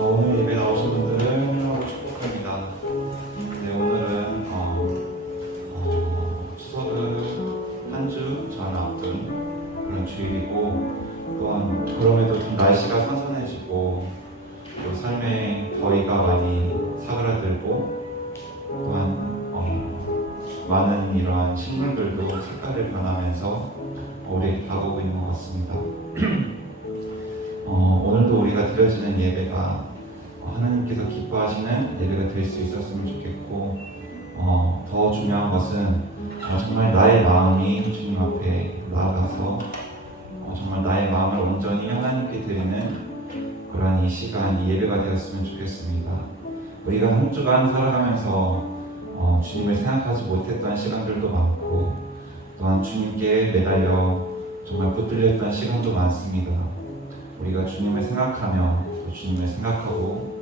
오늘 예배 나오신 분들을 하고 축복합니다. 네, 오늘은 추석을 한 주 전 앞둔 그런 주일이고, 또한 그럼에도 좀 날씨가 선선해지고 또 삶의 더위가 많이 사그라들고, 또한 많은 이러한 식물들도 색깔을 변하면서 우리에게 다가오고 있는 것 같습니다. 오늘도 우리가 드려지는 예배가 하나님께서 기뻐하시는 예배가 될 수 있었으면 좋겠고, 더 중요한 것은 정말 나의 마음이 주님 앞에 나아가서 정말 나의 마음을 온전히 하나님께 드리는 그러한 이 시간, 이 예배가 되었으면 좋겠습니다. 우리가 한 주간 살아가면서 주님을 생각하지 못했던 시간들도 많고, 또한 주님께 매달려 정말 붙들렸던 시간도 많습니다. 우리가 주님을 생각하며 또 주님을 생각하고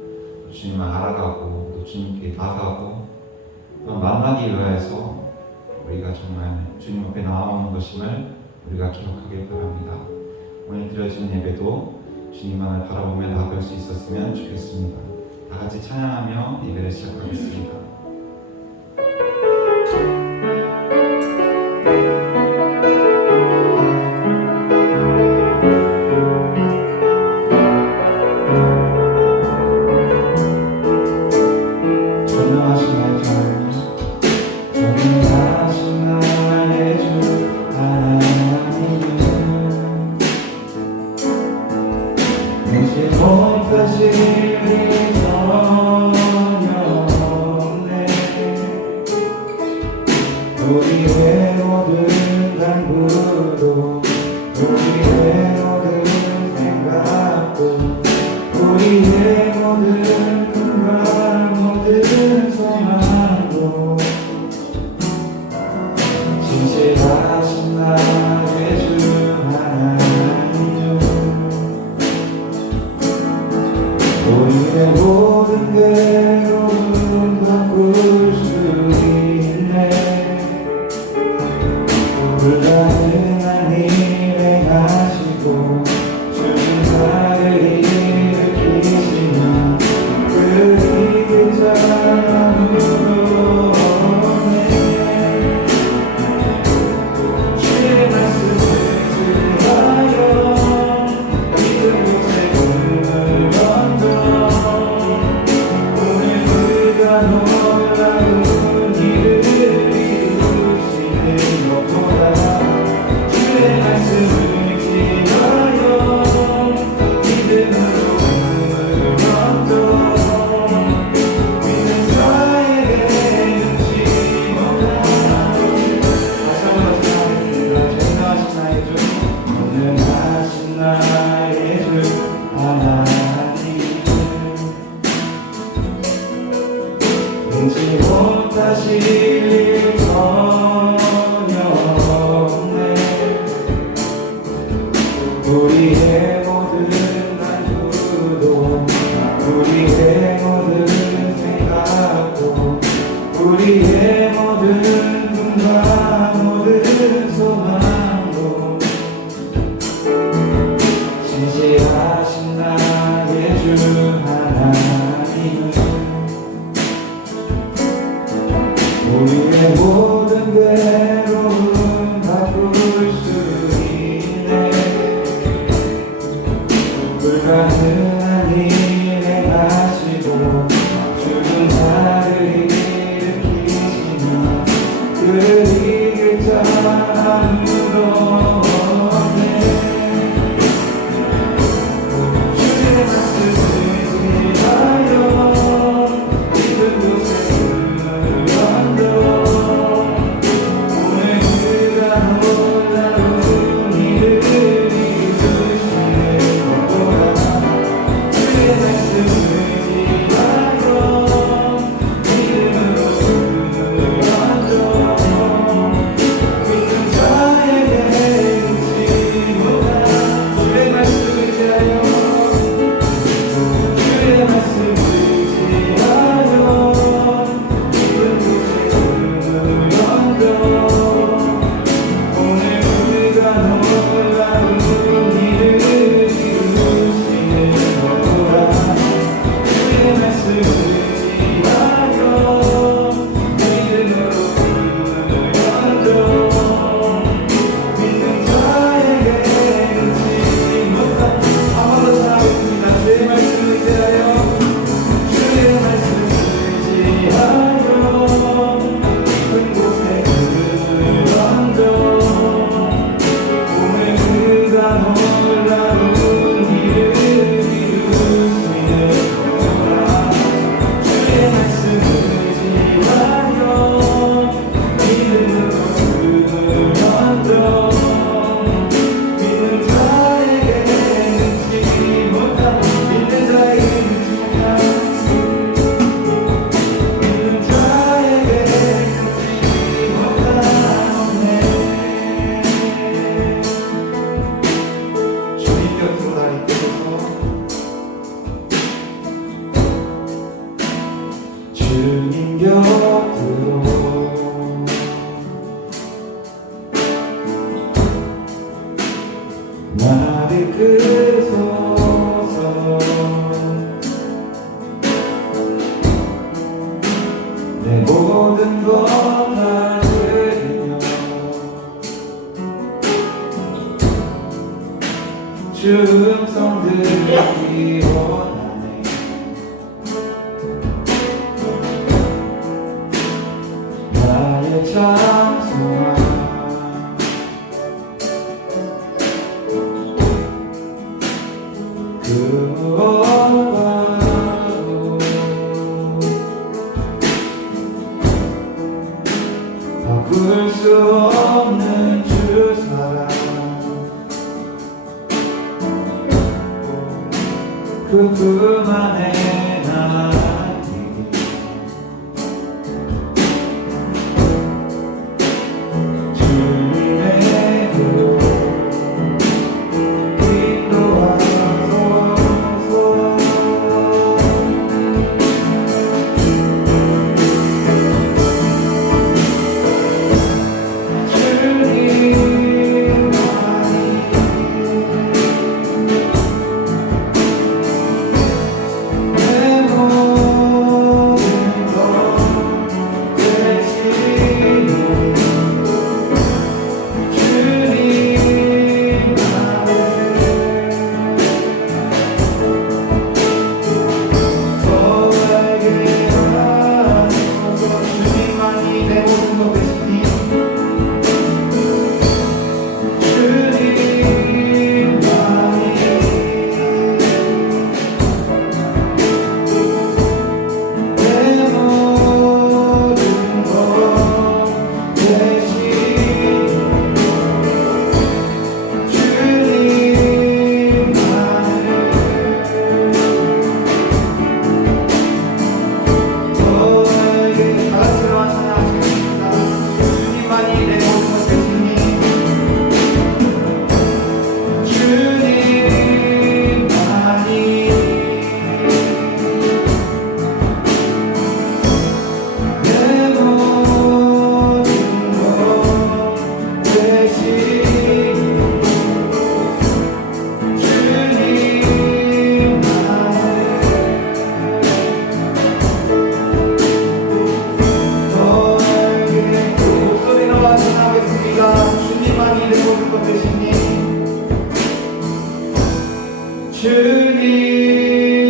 또 주님을 알아가고 또 주님께 나아가고 또 만나기 위해서 우리가 정말 주님 앞에 나아오는 것임을 우리가 기억하길 바랍니다. 오늘 드려지는 예배도 주님만을 바라보며 나아갈 수 있었으면 좋겠습니다. 다 같이 찬양하며 예배를 시작하겠습니다. 이제 못하지 전혀 나를 끄소서. 내 모든 것 다 드리며 주 음성 듣기 원하네. 나의 찬송아 그 무엇과도 바꿀 수 없는 주 사랑 그뿐만에 나니 주님의 그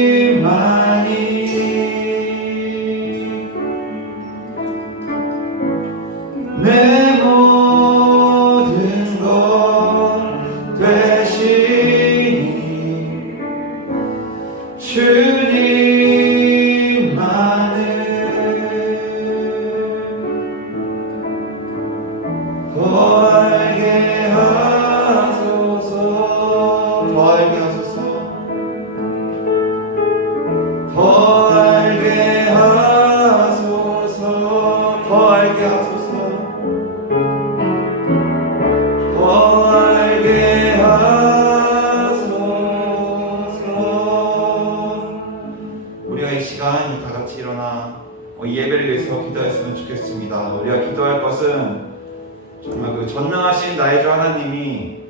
주님만이 내 모든 것 되시니 주님만을 더 알게 하소서. 더 알게 하소서. 더 알게 하소서. 더 알게 하소서. 더 알게 하소서. 우리가 이 시간 다 같이 일어나 이 예배를 위해서 기도했으면 좋겠습니다. 우리가 기도할 것은 정말 그 전능하신 나의 주 하나님이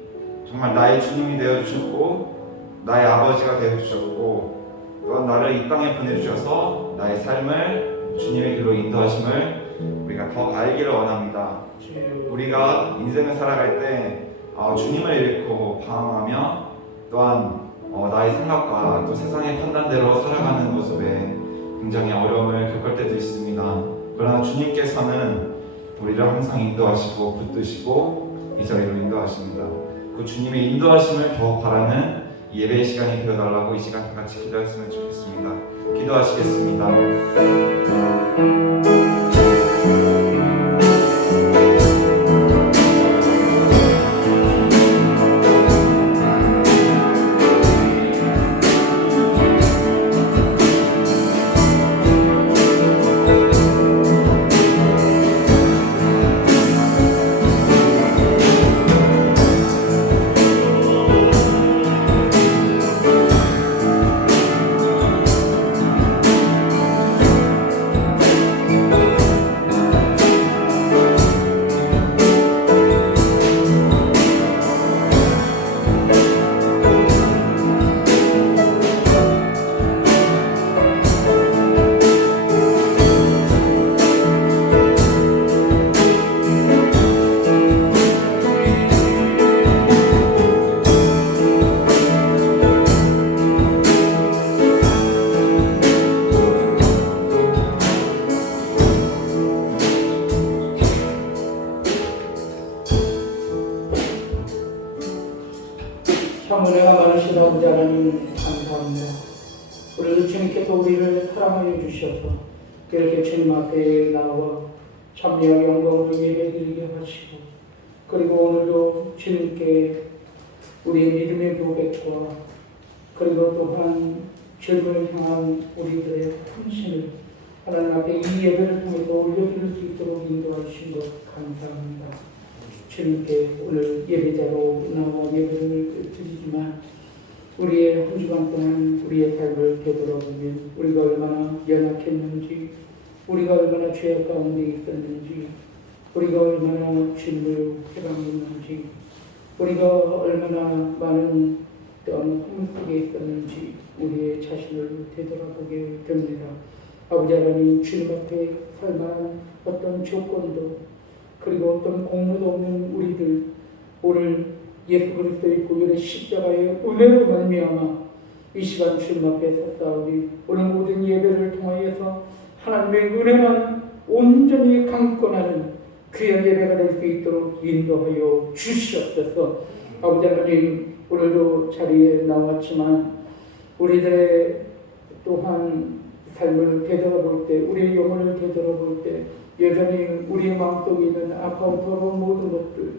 정말 나의 주님이 되어주셨고 나의 아버지가 되어주셨고 또한 나를 이 땅에 보내주셔서 나의 삶을 주님의 길로 인도하심을 우리가 더 알기를 원합니다. 우리가 인생을 살아갈 때 주님을 잃고 방황하며 또한 나의 생각과 또 세상의 판단대로 살아가는 모습에 굉장히 어려움을 겪을 때도 있습니다. 그러나 주님께서는 우리를 항상 인도하시고 붙드시고 이 자리로 인도하십니다. 그 주님의 인도하심을 더 바라는 예배의 시간이 되어달라고 이 시간 다 같이 기도했으면 좋겠습니다. 기도하시겠습니다. 참 은혜가 많으신 아버지 하나님 감사합니다. 오늘도 주님께서 우리를 사랑하여 주셔서 이렇게 주님 앞에 나와 참여와 영광으로 예배드리게 하시고, 그리고 오늘도 주님께 우리의 믿음의 고백과 그리고 또한 주님을 향한 우리들의 헌신을 하나님 앞에 이 예배를 통해서 올려드릴 수 있도록 인도하신 것 감사합니다. 주님께 오늘 예배자로 나와 예배를 드리지만 우리의 한 주간 동안 우리의 삶을 되돌아보면 우리가 얼마나 연약했는지, 우리가 얼마나 죄악 가운데 있었는지, 우리가 얼마나 주님을 회방했는지, 우리가 얼마나 많은 또한 허물 속에 있었는지 우리의 자신을 되돌아보게 됩니다. 아버지 하나님, 주님 앞에 살만한 어떤 조건도 그리고 어떤 공로도 없는 우리들, 오늘 예수 그리스도의 구별의 십자가의 은혜로 말미암아 이 시간 주님 앞에 섰사오니 오늘 모든 예배를 통하여서 하나님의 은혜만 온전히 강권하는 귀한 예배가 될 수 있도록 인도하여 주시옵소서. 아버지 하나님, 오늘도 자리에 나왔지만 우리들의 또한 삶을 되돌아볼 때, 우리의 영혼을 되돌아볼 때 여전히 우리의 마음속에 있는 악하고 더러운 모든 것들,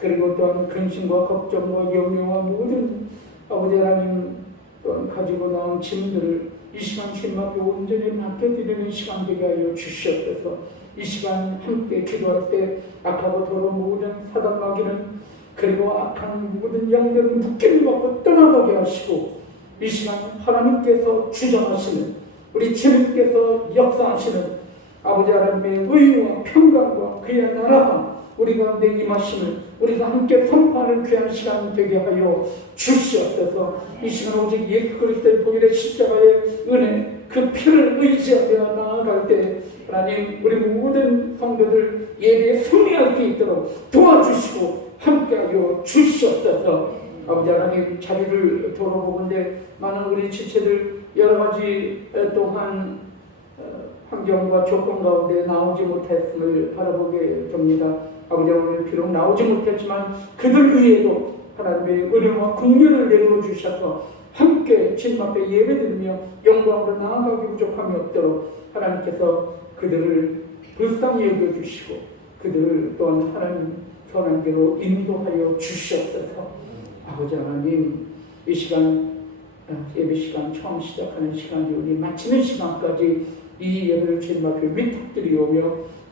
그리고 또한 근심과 걱정과 염려와 모든 아버지 하나님 또한 가지고 나온 짐들을 이 시간 주님 앞에 온전히 맡겨드리는 시간 되게 하여 주시옵소서. 이 시간 함께 기도할 때 악하고 더러운 모든 사단 마귀는 그리고 악한 모든 영들은 묶임을 받고 떠나가게 하시고, 이 시간 하나님께서 주장하시는, 우리 주님께서 역사하시는 아버지 하나님의 의와 평강과 그의 나라가 우리 가운데 임하심을 우리가 함께 선포하는 귀한 시간 되게 하여 주시옵소서. 이 시간 오직 예수 그리스도의 보혈의 십자가의 은혜, 그 피를 의지하며 나아갈 때 하나님, 우리 모든 성도들 예배에 승리할 수 있도록 도와주시고 함께하여 주시옵소서. 아버지 하나님, 자리를 돌아보건대 많은 우리 지체들 여러 가지 또한 환경과 조건 가운데 나오지 못했음을 바라보게 됩니다. 아버지 하나님, 비록 나오지 못했지만 그들 위에도 하나님의 은혜와 긍휼을 내려 주셔서 함께 주님 앞에 예배드리며 영광으로 나아가기 부족함이 없도록 하나님께서 그들을 불쌍히 여겨주시고 그들을 또한 하나님 선한 길로 인도하여 주시옵소서. 아버지 하나님, 이 시간 예배 시간 처음 시작하는 시간이 우리 마치는 시간까지 이 예배를 주님 앞에 위탁드리오며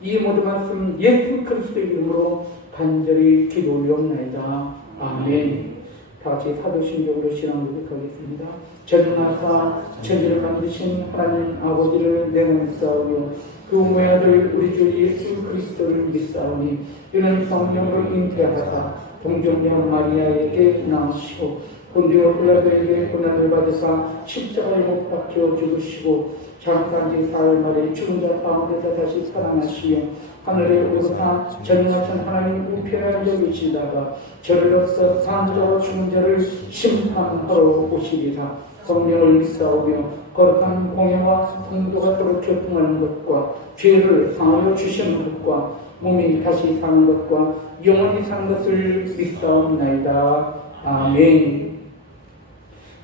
이 모든 말씀 예수 그리스도의 이름으로 간절히 기도 올려옵나이다. 아멘. 다 같이 사도신경으로 신앙을 고백하겠습니다. 전능하사 천지를 만드신 하나님 아버지를 내가 믿사오며 그 외아들 우리 주 예수 그리스도를 믿사오니 이는 성령으로 잉태하사 동정녀 마리아에게 나으시고 본디오 빌라도에게 고난을 받으사 십자가에 못 박혀 죽으시고 장사한 지 사흘 만에 죽은 자 가운데서 다시 살아나시며 하늘에 오르사 전능하신 하나님 우편에 앉아 계시다가 저리로서 산 자와 죽은 자를 심판하러 오시리라. 성령을 믿사오며 거룩한 공예와 성도가 서로 교통하는 것과 죄를 상하여 주시는 것과 몸이 다시 사는 것과 영원히 사는 것을 믿사옵나이다. 아멘.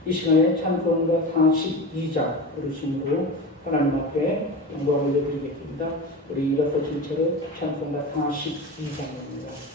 이 시간에 찬송가 42장 부르심으로 하나님 앞에 영광을 올려드리겠습니다. 우리 일어서신 채로 찬송가 42장입니다.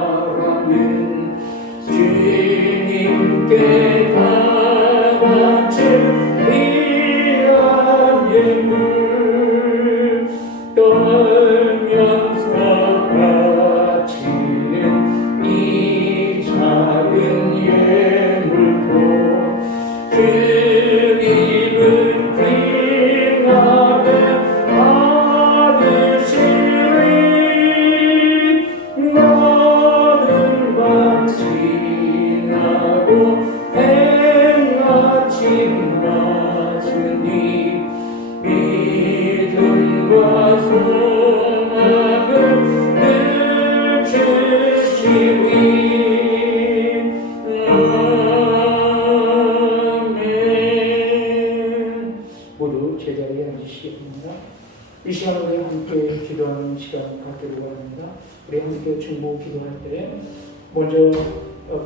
사랑은 주님께 다 바칠 귀한 예물 떨면서 바치는 이 작은 예물도 주님은 귀하게 받으시리. 나는 방진하고 행하지 마으니 믿음과 소망을 늘 주시리. 아멘. 모두 제자리에 앉으시겠습니다. 이 시간 우리 함께 기도하는 시간 갖기를 원합니다. 우리 함께 중보 기도할 때 먼저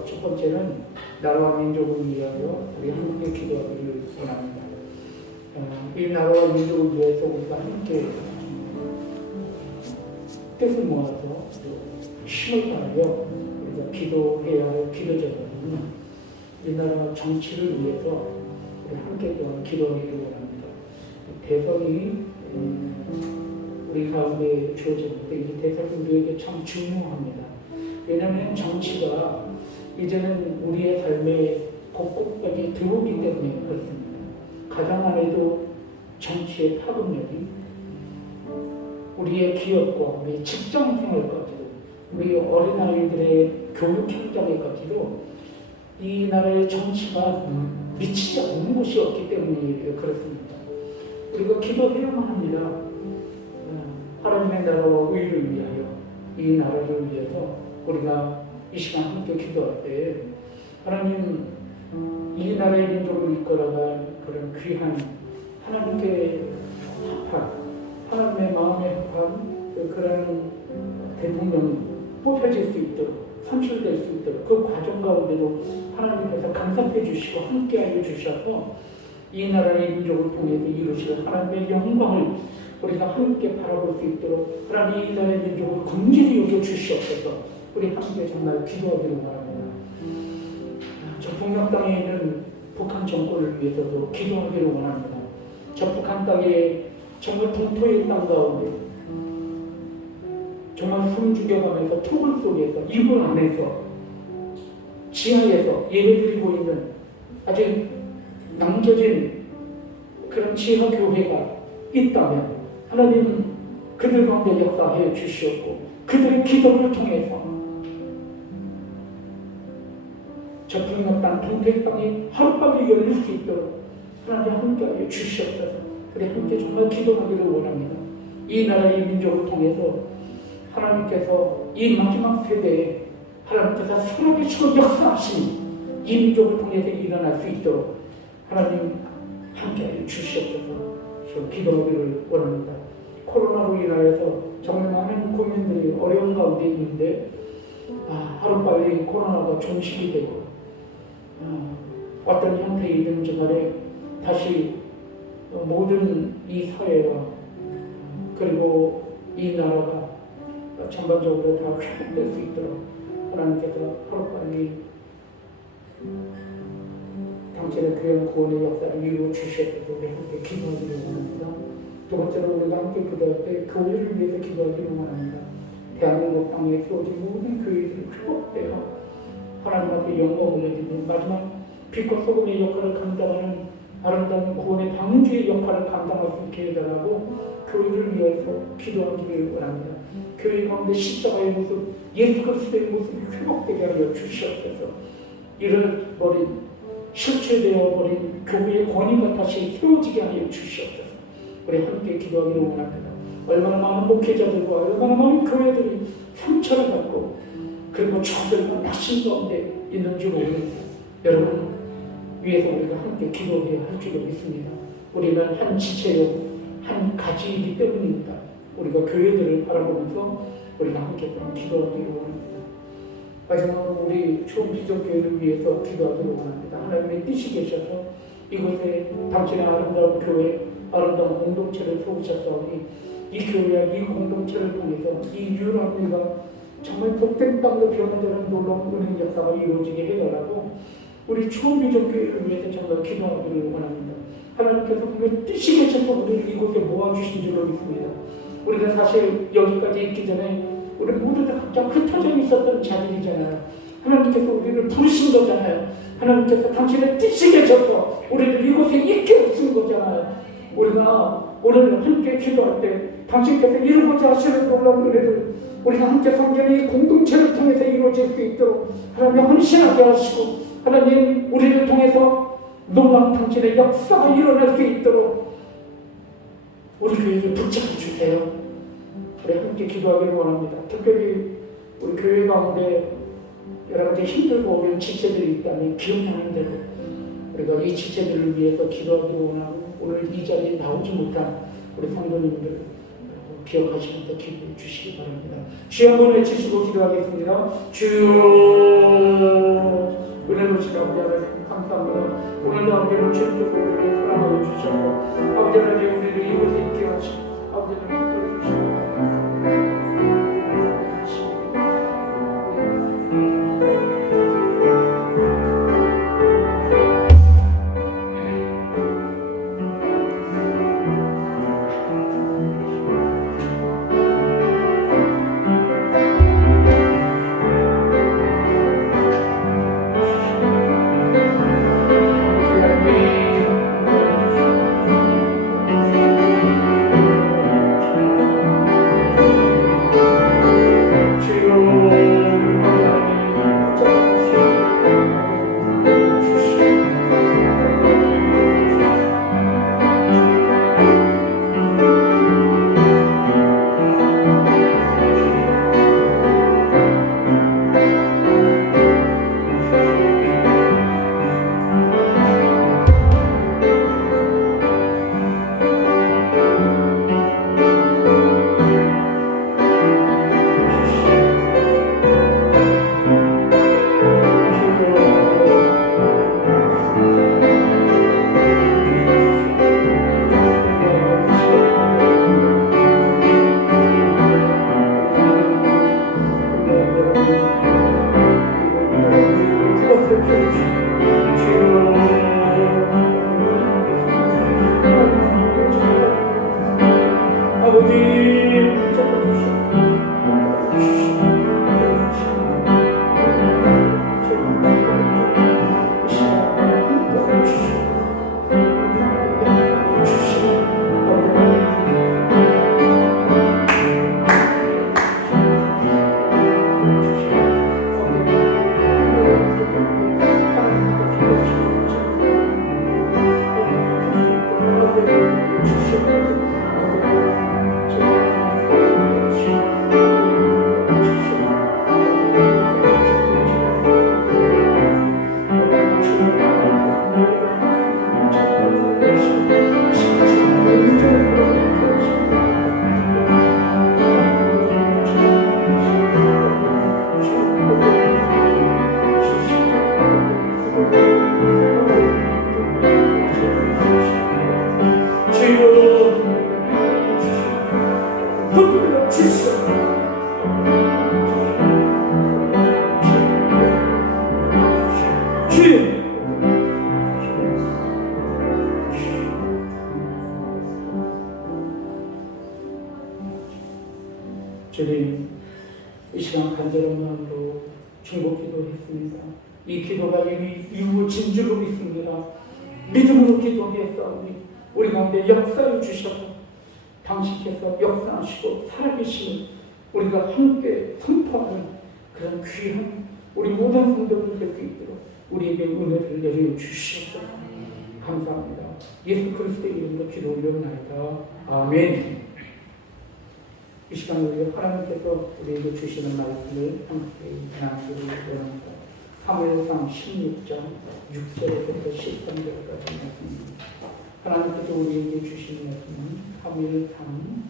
첫 번째는 나라와 민족을 위하여 우리 함께 기도하기를 원합니다. 이 나라와 민족을 위해서 우리가 함께 뜻을 모아서 힘을 다하여 우리가 기도해야 할 기도자거든요. 이 나라 정치를 위해서 우리 함께 또한 기도하기를 원합니다. 대선이 우리 가운데 주어졌는데 이 대선이 우리에게 참 중요합니다. 왜냐하면 정치가 이제는 우리의 삶의 곳곳까지 들어오기 때문에 그렇습니다. 가정 안에도 정치의 파급력이 우리의 기업과 우리 직장 생활까지도 우리 어린아이들의 교육 현장에까지도 이 나라의 정치가 미치지 않는 곳이 없기 때문에 그렇습니다. 우리가 기도해야만 합니다. 하나님의 나라와 의를 위하여 이 나라를 위해서 우리가 이 시간 함께 기도할 때 하나님 이 나라의 민족을 이끌어갈 그런 귀한 하나님께 합한 하나님의 마음에 합한 그런 대통령이 뽑혀질 수 있도록 선출될 수 있도록 그 과정 가운데도 하나님께서 감사해 주시고 함께하여 주셔서 이 나라의 민족을 통해서 이루시는 하나님의 영광을 우리가 함께 바라볼 수 있도록 하나님 이 나라의 민족을 긍휼히 여겨 주시옵소서. 우리 함께 정말 기도하기를 바랍니다. 저 북녘 땅에 있는 북한 정권을 위해서도 기도하기를 원합니다. 저 북한 땅에 정말 동토의 땅 가운데 정말 숨 죽여가면서 토굴 속에서 이불 안에서 지하에서 예배드리고 있는 아직 남겨진 그런 지하 교회가 있다면 하나님 그들 가운데 역사해 주시옵고 그들의 기도를 통해서 저 북녘 땅, 동토의 땅이 하루빨리 열릴 수 있도록 하나님 함께하여 주시옵소서. 우리 함께 정말 기도하기를 원합니다. 이 나라의 민족을 통해서 하나님께서 이 마지막 세대에 하나님께서 살아계시고 역사하시니 이 민족을 통해서 일어날 수 있도록 하나님 함께하여 주시옵소서. 기도하기를 원합니다. 코로나로 인하여서 정말 많은 국민들이 어려운 가운데 있는데 하루빨리 코로나가 종식이 되고 어떤 형태이든지 간에 다시 모든 이 사회와 그리고 이 나라가 전반적으로 다 회복될 수 있도록 하나님께서 하루빨리 당신의 귀한 구원의 역사를 이루어 주시옵소서. 우리 함께 기도하기를 원합니다. 두 번째로 우리가 함께 기도할 때 교회를 위해서 기도하기를 원합니다. 대한민국 땅에 세워진 모든 교회들이 회복되어 하나님 앞에 영광을 올려드리는 마지막 빛과 소금의 역할을 감당하는 아름다운 구원의 방주의 역할을 감당할 수 있게 해달라고 교회를 위해서 기도하기를 원합니다. 교회 가운데 십자가의 모습, 예수 그리스도의 모습이 회복되게 하여 주시옵소서. 잃어버린, 실체되어 버린 교회의 권위가 다시 세워지게 하여 주시옵소서. 우리 함께 기도하기를 원합니다. 얼마나 많은 목회자들과 얼마나 많은 교회들이 상처를 받고 그리고 저들과 낙심 가운데 있는지 모르겠습니다. 여러분 위해서 우리가 함께 기도해야 할 줄로 믿습니다. 우리는 한 지체요, 한 가지이기 때문입니다. 우리가 교회들을 바라보면서 우리가 함께 기도하기를 원합니다. 마지막으로 우리 초기적교회를 위해서 기도하기를 원합니다. 하나님의 뜻이 계셔서 이곳에 당신의 아름다운 교회, 아름다운 공동체를 세우셨사오니 이 교회, 이 공동체를 통해서 이 유럽리가 정말 복된 땅으로 변화되는 놀라운 은행 역사가 이루어지게 해달라고 우리 초미족 교회를 위해서 정말 기도하기를 원합니다. 하나님께서 정말 뜻이 계셔서 우리를 이곳에 모아주신 줄로 믿습니다. 우리가 사실 여기까지 있기 전에 우리 모두 다 각자 흩어져 있었던 자들이잖아요. 하나님께서 우리를 부르신 거잖아요. 하나님께서 당신의 뜻이 계셔서 우리를 이곳에 있게 하신 거잖아요. 우리가 오늘 함께 기도할 때 당신께서 이루고자 하시는 놀라운 은혜를 우리가 함께 섬기는 이 공동체를 통해서 이루어질 수 있도록 하나님 헌신하게 하시고 하나님 우리를 통해서 놀라운 당신의 역사가 일어날 수 있도록 우리 교회를 붙잡아 주세요. 우리 함께 기도하기를 원합니다. 특별히 우리 교회 가운데 여러 가지 힘들고 어려운 지체들이 있다면 기억나는 대로 우리가 이 지체들을 위해서 기도하기를 원하고 오늘 이 자리에 나오지 못한 우리 성도님들 기억하시면서 기도해 주시기 바랍니다. 주여 한번 외치시고 기도하겠습니다. 주여 은혜로우신 아버지 하나님 감사합니다. 오늘도 아버지는 주님께서 우리를 사랑하여 주셔서 아버지 하나님 우리를 이곳에 있게 하시고 아버지는 기도해 주시고 주님, 이 시간 간절한 마음으로 중보 기도했습니다. 이 기도가 이미 이루어진 줄로 믿습니다. 믿음으로 기도했사오니 우리 가운데 역사를 주셔서 당신께서 역사하시고 살아계시는 우리가 함께 선포하는 그런 귀한 우리 모든 성도들 될 수 있도록 우리에게 은혜를 내려주시옵소서. 감사합니다. 예수 그리스도의 이름으로 기도 올려나이다. 아멘. 이 시간 우리 하나님께서 우리에게 주시는 말씀을 함께 나누기를 원합니다. 사무엘상 16장 6절에서 13절까지 말씀입니다. 하나님께서 우리에게 주시는 말씀은 사무엘상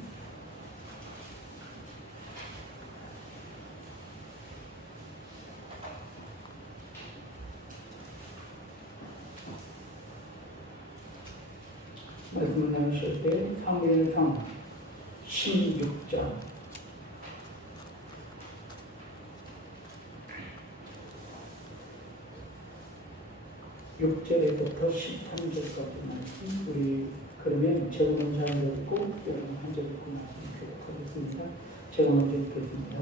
16장 16장 6절에부터 13절까지 말씀. 우리 그러면 제가 먼저 한 절 읽고 여러분 한 절 읽고 말씀 교독하겠습니다. 제가 먼저 읽겠습니다.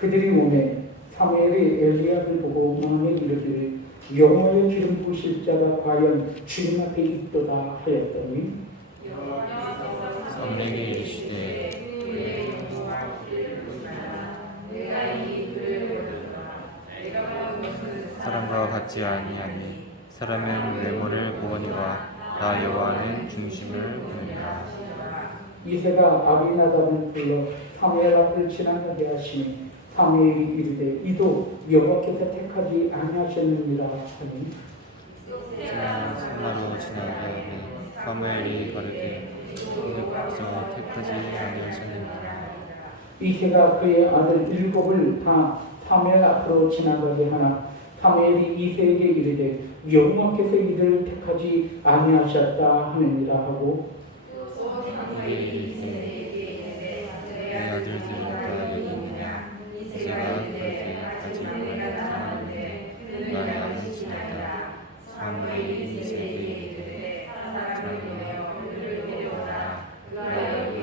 그들이 몸에 사무엘이 엘리야를 보고 마음에 이르기를 여호와의 기름 부으실 자가 과연 주님 앞에 있도다 하였더니 사무엘에게 이르시되 사람과 같지 아니하니 사람은 외모를 보거니와 나 여호와는 중심을 보느니라. 이새가 아비나답을 불러 사무엘 앞을 지나가게 하시니 사무엘이 이르되 이도 여호와께서 택하지 아니하셨느니라 하니 그가 산나로 지나가되 사무엘이 가르되 이것서 택하지 아니하셨느니라. 이새가 그의 아들 7을 다 사무엘 앞으로 지나가게 하나 사무엘이 이새에게 이르되 여호와께서 이들을 택하지 아니하셨다 하느니라 하고 내 아들들을 다 여기느냐 이제가 그렇게 하지 아니하였는데 나의 아는 지나다 사무엘이 이새에게 이르되 자기가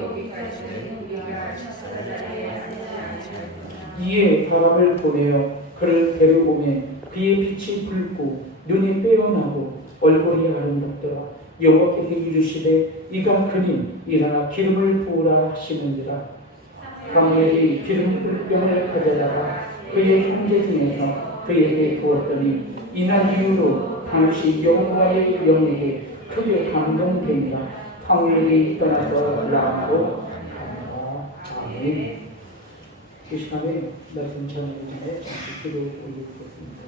여기까지는 우리가 식사를 하지 않았느냐. 이에 바람을 보내어 그를 데려오매 그의 빛이 붉고 눈이 빼어나고 얼굴이 아름답더라. 여호와께서 이르시되 이가 그니 일어나 기름을 부으라 하시느니라. 사무엘이 기름 불병을 가져다가 그의 형제 중에서 그에게 부었더니 이날 이후로 당시 여호와의 영에게 크게 감동되니라. 사무엘이 떠나서 라마로 간다. 아멘. 이 시간에 말씀 전하기 전에 잠시 기도를 올리겠습니다.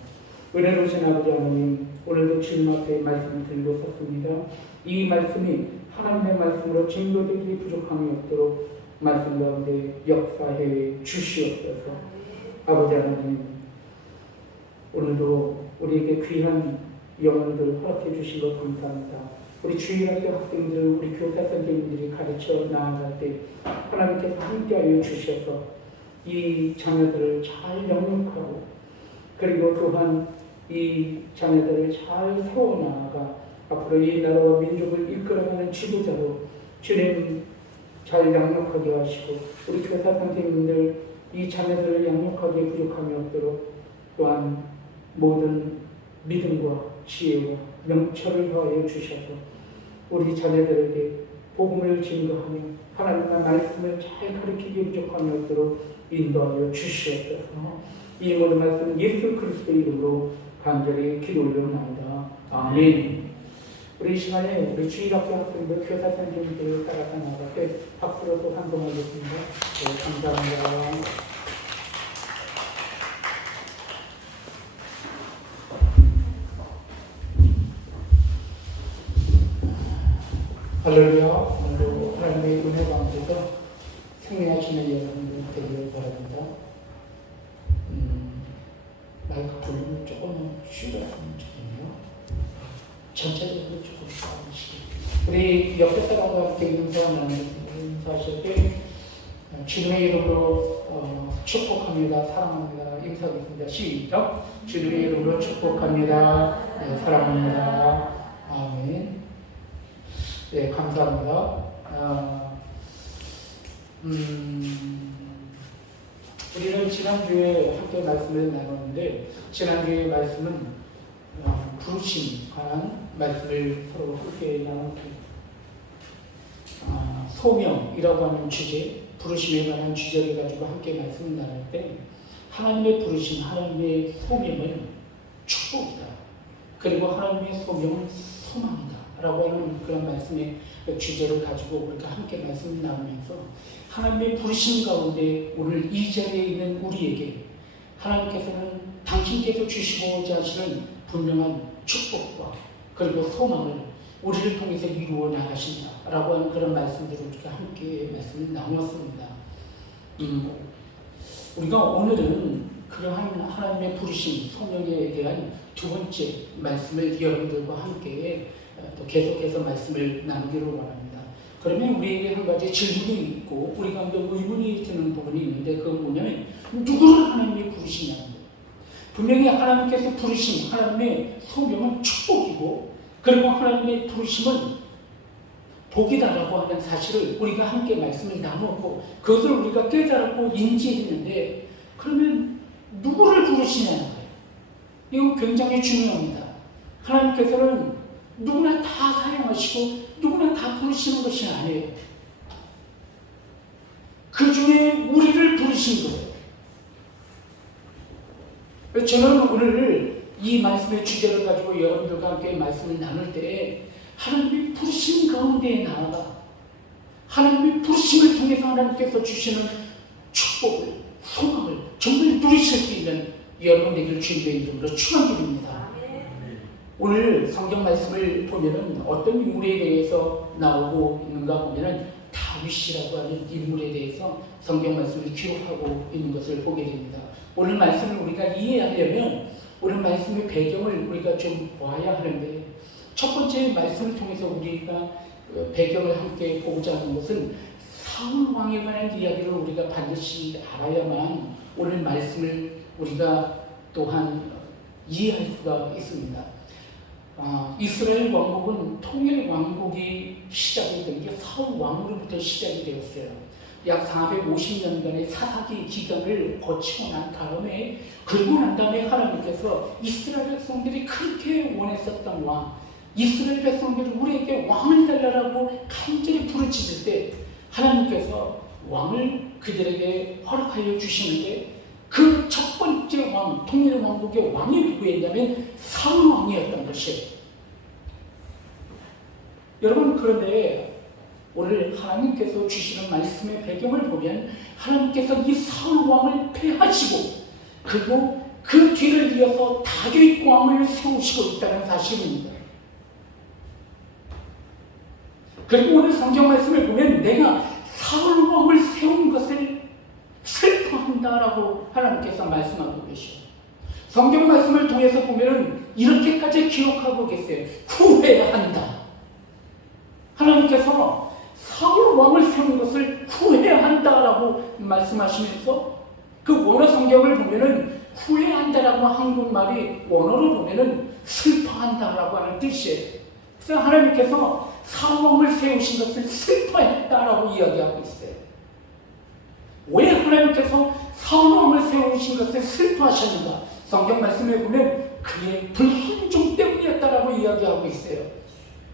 은혜로우신 아버지 하나님, 오늘도 주님 앞에 말씀을 들고 섰습니다. 이 말씀이 하나님의 말씀으로 증거되기 부족함이 없도록 말씀 가운데 역사해 주시옵소서. 아버지 하나님, 오늘도 우리에게 귀한 영혼들 허락해 주신 것 감사합니다. 우리 주일학교 학생들, 우리 교사 선생님들이 가르쳐 나아갈 때 하나님께서 함께하여 주셔서 이 자녀들을 잘 영육하고 그리고 또한 이 자녀들을 잘 세워나가 앞으로 이 나라와 민족을 이끌어가는 지도자로 주님 잘 양육하게 하시고 우리 교사 선생님들 이 자녀들을 양육하기에 부족함이 없도록 또한 모든 믿음과 지혜와 명철을 더하여 주셔서 우리 자녀들에게 복음을 증거하며 하나님의 말씀을 잘 가르치기에 부족함이 없도록 인도하여 주시옵소서. 이 모든 말씀 예수 그리스도의 이름으로 간절히 기도 올려옵나이다. 아멘. 우리 이 시간에 우리 주일학교 학생들, 교사 선생님들을 따라서 나갈 때 박수로 또 환송하겠습니다. 네, 감사합니다. 할렐루야. 오늘도 하나님의 은혜 가운데서 승리하시는 여러분들 되기를 바랍니다. 마이크 볼륨을 조금 쉬었으면 좋겠네요. 전체적으로 조금 쉬시고 우리 옆에 사람과 함께 인사하실 때 주님의 이름으로 축복합니다. 사랑합니다. 인사하겠습니다. 시작. 주님의 이름으로 축복합니다. 네, 사랑합니다. 아멘. 네, 감사합니다. 우리는 지난주에 함께 말씀을 나눴는데 지난주의 말씀은 부르심 관한 말씀을 서로 함께 나눴습니다. 소명이라고 하는 주제, 부르심에 관한 주제를 가지고 함께 말씀을 나눌 때 하나님의 부르심, 하나님의 소명은 축복이다. 그리고 하나님의 소명은 소망이다. 라고 하는 그런 말씀의 주제를 가지고 우리가 함께 말씀을 나누면서 하나님의 부르심 가운데 오늘 이 자리에 있는 우리에게 하나님께서는 당신께서 주시고자 하시는 분명한 축복과 그리고 소망을 우리를 통해서 이루어 나가신다라고 하는 그런 말씀들을 우리가 함께 말씀을 나누었습니다. 우리가 오늘은 그러한 하나님의 부르심, 소명에 대한 두 번째 말씀을 여러분들과 함께 또 계속해서 말씀을 나누기를 원합니다. 그러면 우리에게 한 가지 질문이 있고 우리 가운데 의문이 드는 부분이 있는데 그건 뭐냐면 누구를 하나님이 부르시냐는 거예요. 분명히 하나님께서 부르신 하나님의 소명은 축복이고 그리고 하나님의 부르심은 복이다라고 하는 사실을 우리가 함께 말씀을 나누었고 그것을 우리가 깨달았고 인지했는데 그러면 누구를 부르시냐는 거예요. 이거 굉장히 중요합니다. 하나님께서는 누구나 다 사용하시고 누구나 다 부르시는 것이 아니에요. 그 중에 우리를 부르신 거예요. 저는 오늘 이 말씀의 주제를 가지고 여러분들과 함께 말씀을 나눌 때 하나님의 부르심 가운데에 나아가 하나님의 부르심을 통해서 하나님께서 주시는 축복을, 소망을 정말 누리실 수 있는 여러분 되길 주님의 이름으로 축원드립니다. 오늘 성경 말씀을 보면은 어떤 인물에 대해서 나오고 있는가 보면은 다윗이라고 하는 인물에 대해서 성경 말씀을 기록하고 있는 것을 보게 됩니다. 오늘 말씀을 우리가 이해하려면 오늘 말씀의 배경을 우리가 좀 봐야 하는데 첫 번째 말씀을 통해서 우리가 배경을 함께 보고자 하는 것은 사울 왕에 관한 이야기를 우리가 반드시 알아야만 오늘 말씀을 우리가 또한 이해할 수가 있습니다. 이스라엘 왕국은 통일 왕국이 시작이 된 게 사울 왕으로부터 시작이 되었어요. 약 450년간의 사사기 기간을 거치고 난 다음에 그러고 난 다음에 하나님께서 이스라엘 백성들이 그렇게 원했었던 왕, 이스라엘 백성들이 우리에게 왕을 달라고 간절히 부르짖을 때 하나님께서 왕을 그들에게 허락하여 주시는데 그 첫 번째 왕, 통일 왕국의 왕이 누구였냐면 사울 왕이었던 것이에요. 여러분 그런데 오늘 하나님께서 주시는 말씀의 배경을 보면 하나님께서 이 사울 왕을 패하시고 그리고 그 뒤를 이어서 다윗 왕을 세우시고 있다는 사실입니다. 그리고 오늘 성경 말씀을 보면 내가 사울 왕을 세운 것을 슬퍼한다라고 하나님께서 말씀하고 계셔요. 성경 말씀을 통해서 보면 이렇게까지 기록하고 계세요. 후회해야 한다. 하나님께서 사울 왕을 세운 것을 후회해야 한다라고 말씀하시면서 그 원어 성경을 보면은 후회한다라고 한국말이 원어로 보면은 슬퍼한다라고 하는 뜻이에요. 그래서 하나님께서 사울 왕을 세우신 것을 슬퍼했다라고 이야기하고 있어요. 왜 하나님께서 사울 왕을 세우신 것을 슬퍼하셨는가? 성경 말씀에 보면 그의 불순종 때문이었다라고 이야기하고 있어요.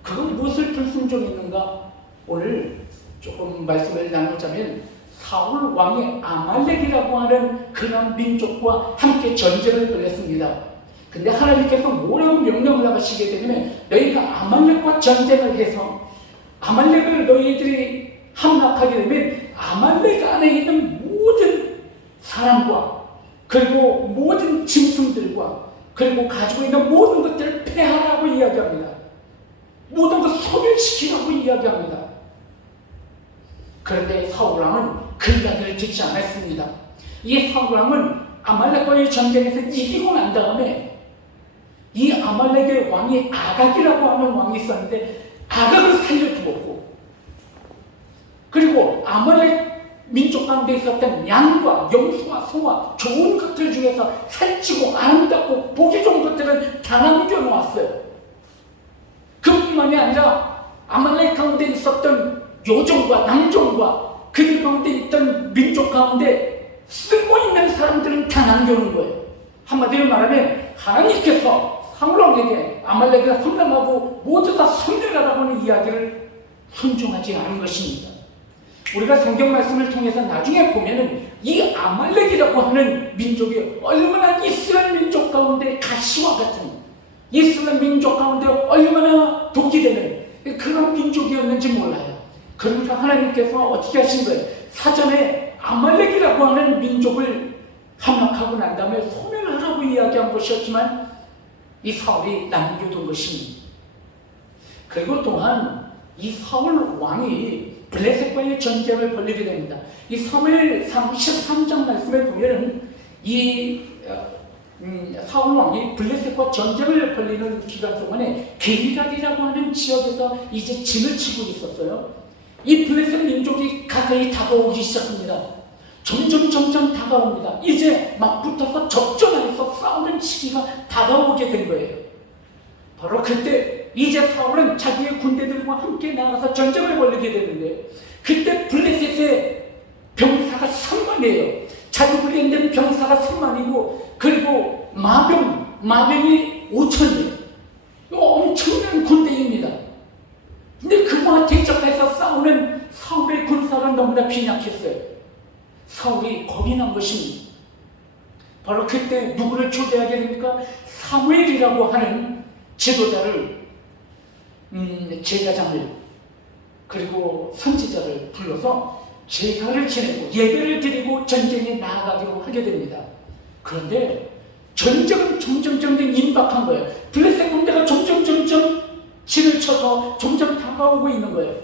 그건 무엇을 불순종했는가? 오늘 조금 말씀을 나누자면 사울 왕이 아말렉이라고 하는 그런 민족과 함께 전쟁을 벌였습니다. 근데 하나님께서 뭐라고 명령을 하시게 되냐면 너희가 아말렉과 전쟁을 해서 아말렉을 너희들이 함락하게 되면 아말렉 안에 있는 모든 사람과 그리고 모든 짐승들과 그리고 가지고 있는 모든 것들을 패하라고 이야기합니다. 모든 것 소멸시키라고 이야기합니다. 그런데 사울왕은 그 이야기를 듣지 않았습니다. 이 사울왕은 아말렉과의 전쟁에서 이기고 난 다음에 이 아말렉의 왕이 아각이라고 하는 왕이 있었는데 아각을 살려두었고 그리고 아말렉 민족 가운데 있었던 양과 염소와 소와 좋은 것들 중에서 살찌고 아름답고 보기 좋은 것들은 다 남겨놓았어요. 그뿐만이 아니라 아말렉 가운데 있었던 요종과 남종과 그들 가운데 있던 민족 가운데 쓸모있는 사람들은 다 남겨놓은 거예요. 한마디로 말하면 하나님께서 사울왕에게 아말렉을 함락하고 모두 다 섬멸하라고 하는 이야기를 순종하지 않은 것입니다. 우리가 성경 말씀을 통해서 나중에 보면은 이 아말렉이라고 하는 민족이 얼마나 이스라엘 민족 가운데 가시와 같은 이스라엘 민족 가운데 얼마나 독이 되는 그런 민족이었는지 몰라요. 그러니까 하나님께서 어떻게 하신 거예요? 사전에 아말렉이라고 하는 민족을 함락하고 난 다음에 소멸하라고 이야기한 것이었지만 이 사울이 남겨둔 것입니다. 그리고 또한 이 사울 왕이 블레셋과의 전쟁을 벌이게 됩니다. 이 사무엘상 23장 말씀에 보면 이 사울 왕이 블레셋과 전쟁을 벌이는 기간 동안에 길갈이라고 하는 지역에서 이제 진을 치고 있었어요. 이 블레셋 민족이 가까이 다가오기 시작합니다. 점점 다가옵니다. 이제 막 붙어서 접전하여서 싸우는 시기가 다가오게 된 거예요. 바로 그때 이제 사울은 자기의 군대들과 함께 나가서 전쟁을 벌이게 되는데, 그때 블레셋의 병사가 3만이에요. 자주 훈련된 병사가 3만이고, 그리고 마병이 5천이에요. 엄청난 군대입니다. 근데 그와 대적해서 싸우는 사울의 군사가 너무나 빈약했어요. 사울이 겁이 난 것입니다. 바로 그때 누구를 초대하게 됩니까? 사무엘이라고 하는 지도자를, 제사장을, 그리고 선지자를 불러서 제사를 지내고 예배를 드리고 전쟁에 나아가기로 하게 됩니다. 그런데 전쟁은 점점 임박한 거예요. 블레셋 군대가 점점 진을 쳐서 점점 다가오고 있는 거예요.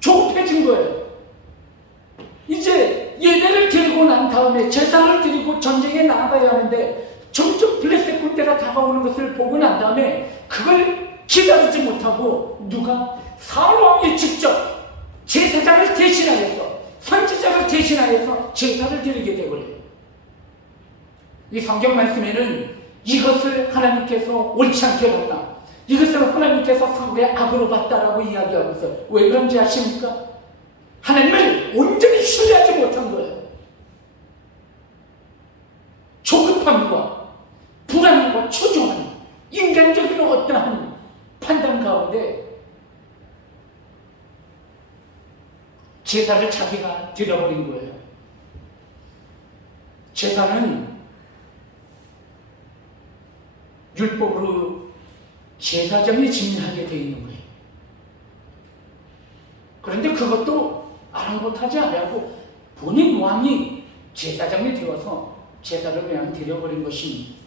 조급해진 거예요. 이제 예배를 드리고 난 다음에 제사를 드리고 전쟁에 나아가야 하는데, 점점 블레셋 군대가 다가오는 것을 보고 난 다음에 그걸 기다리지 못하고 누가 사울 왕이 직접 제사장을 대신하여서, 선지자를 대신하여서 제사를 드리게 되버려요. 이 성경 말씀에는 이것을 하나님께서 옳지 않게 봤다, 이것을 하나님께서 사울의 악으로 봤다라고 이야기하고 있어요. 왜 그런지 아십니까? 하나님을 온전히 신뢰하지 못한 거예요. 조급함과 불안과 초조함, 인간적인 어떠한 판단 가운데 제사를 자기가 드려버린 거예요. 제사는 율법으로 제사장이 직무하게 되어 있는 거예요. 그런데 그것도 아랑곳하지 않고 본인 왕이 제사장이 되어서 제사를 그냥 드려버린 것입니다.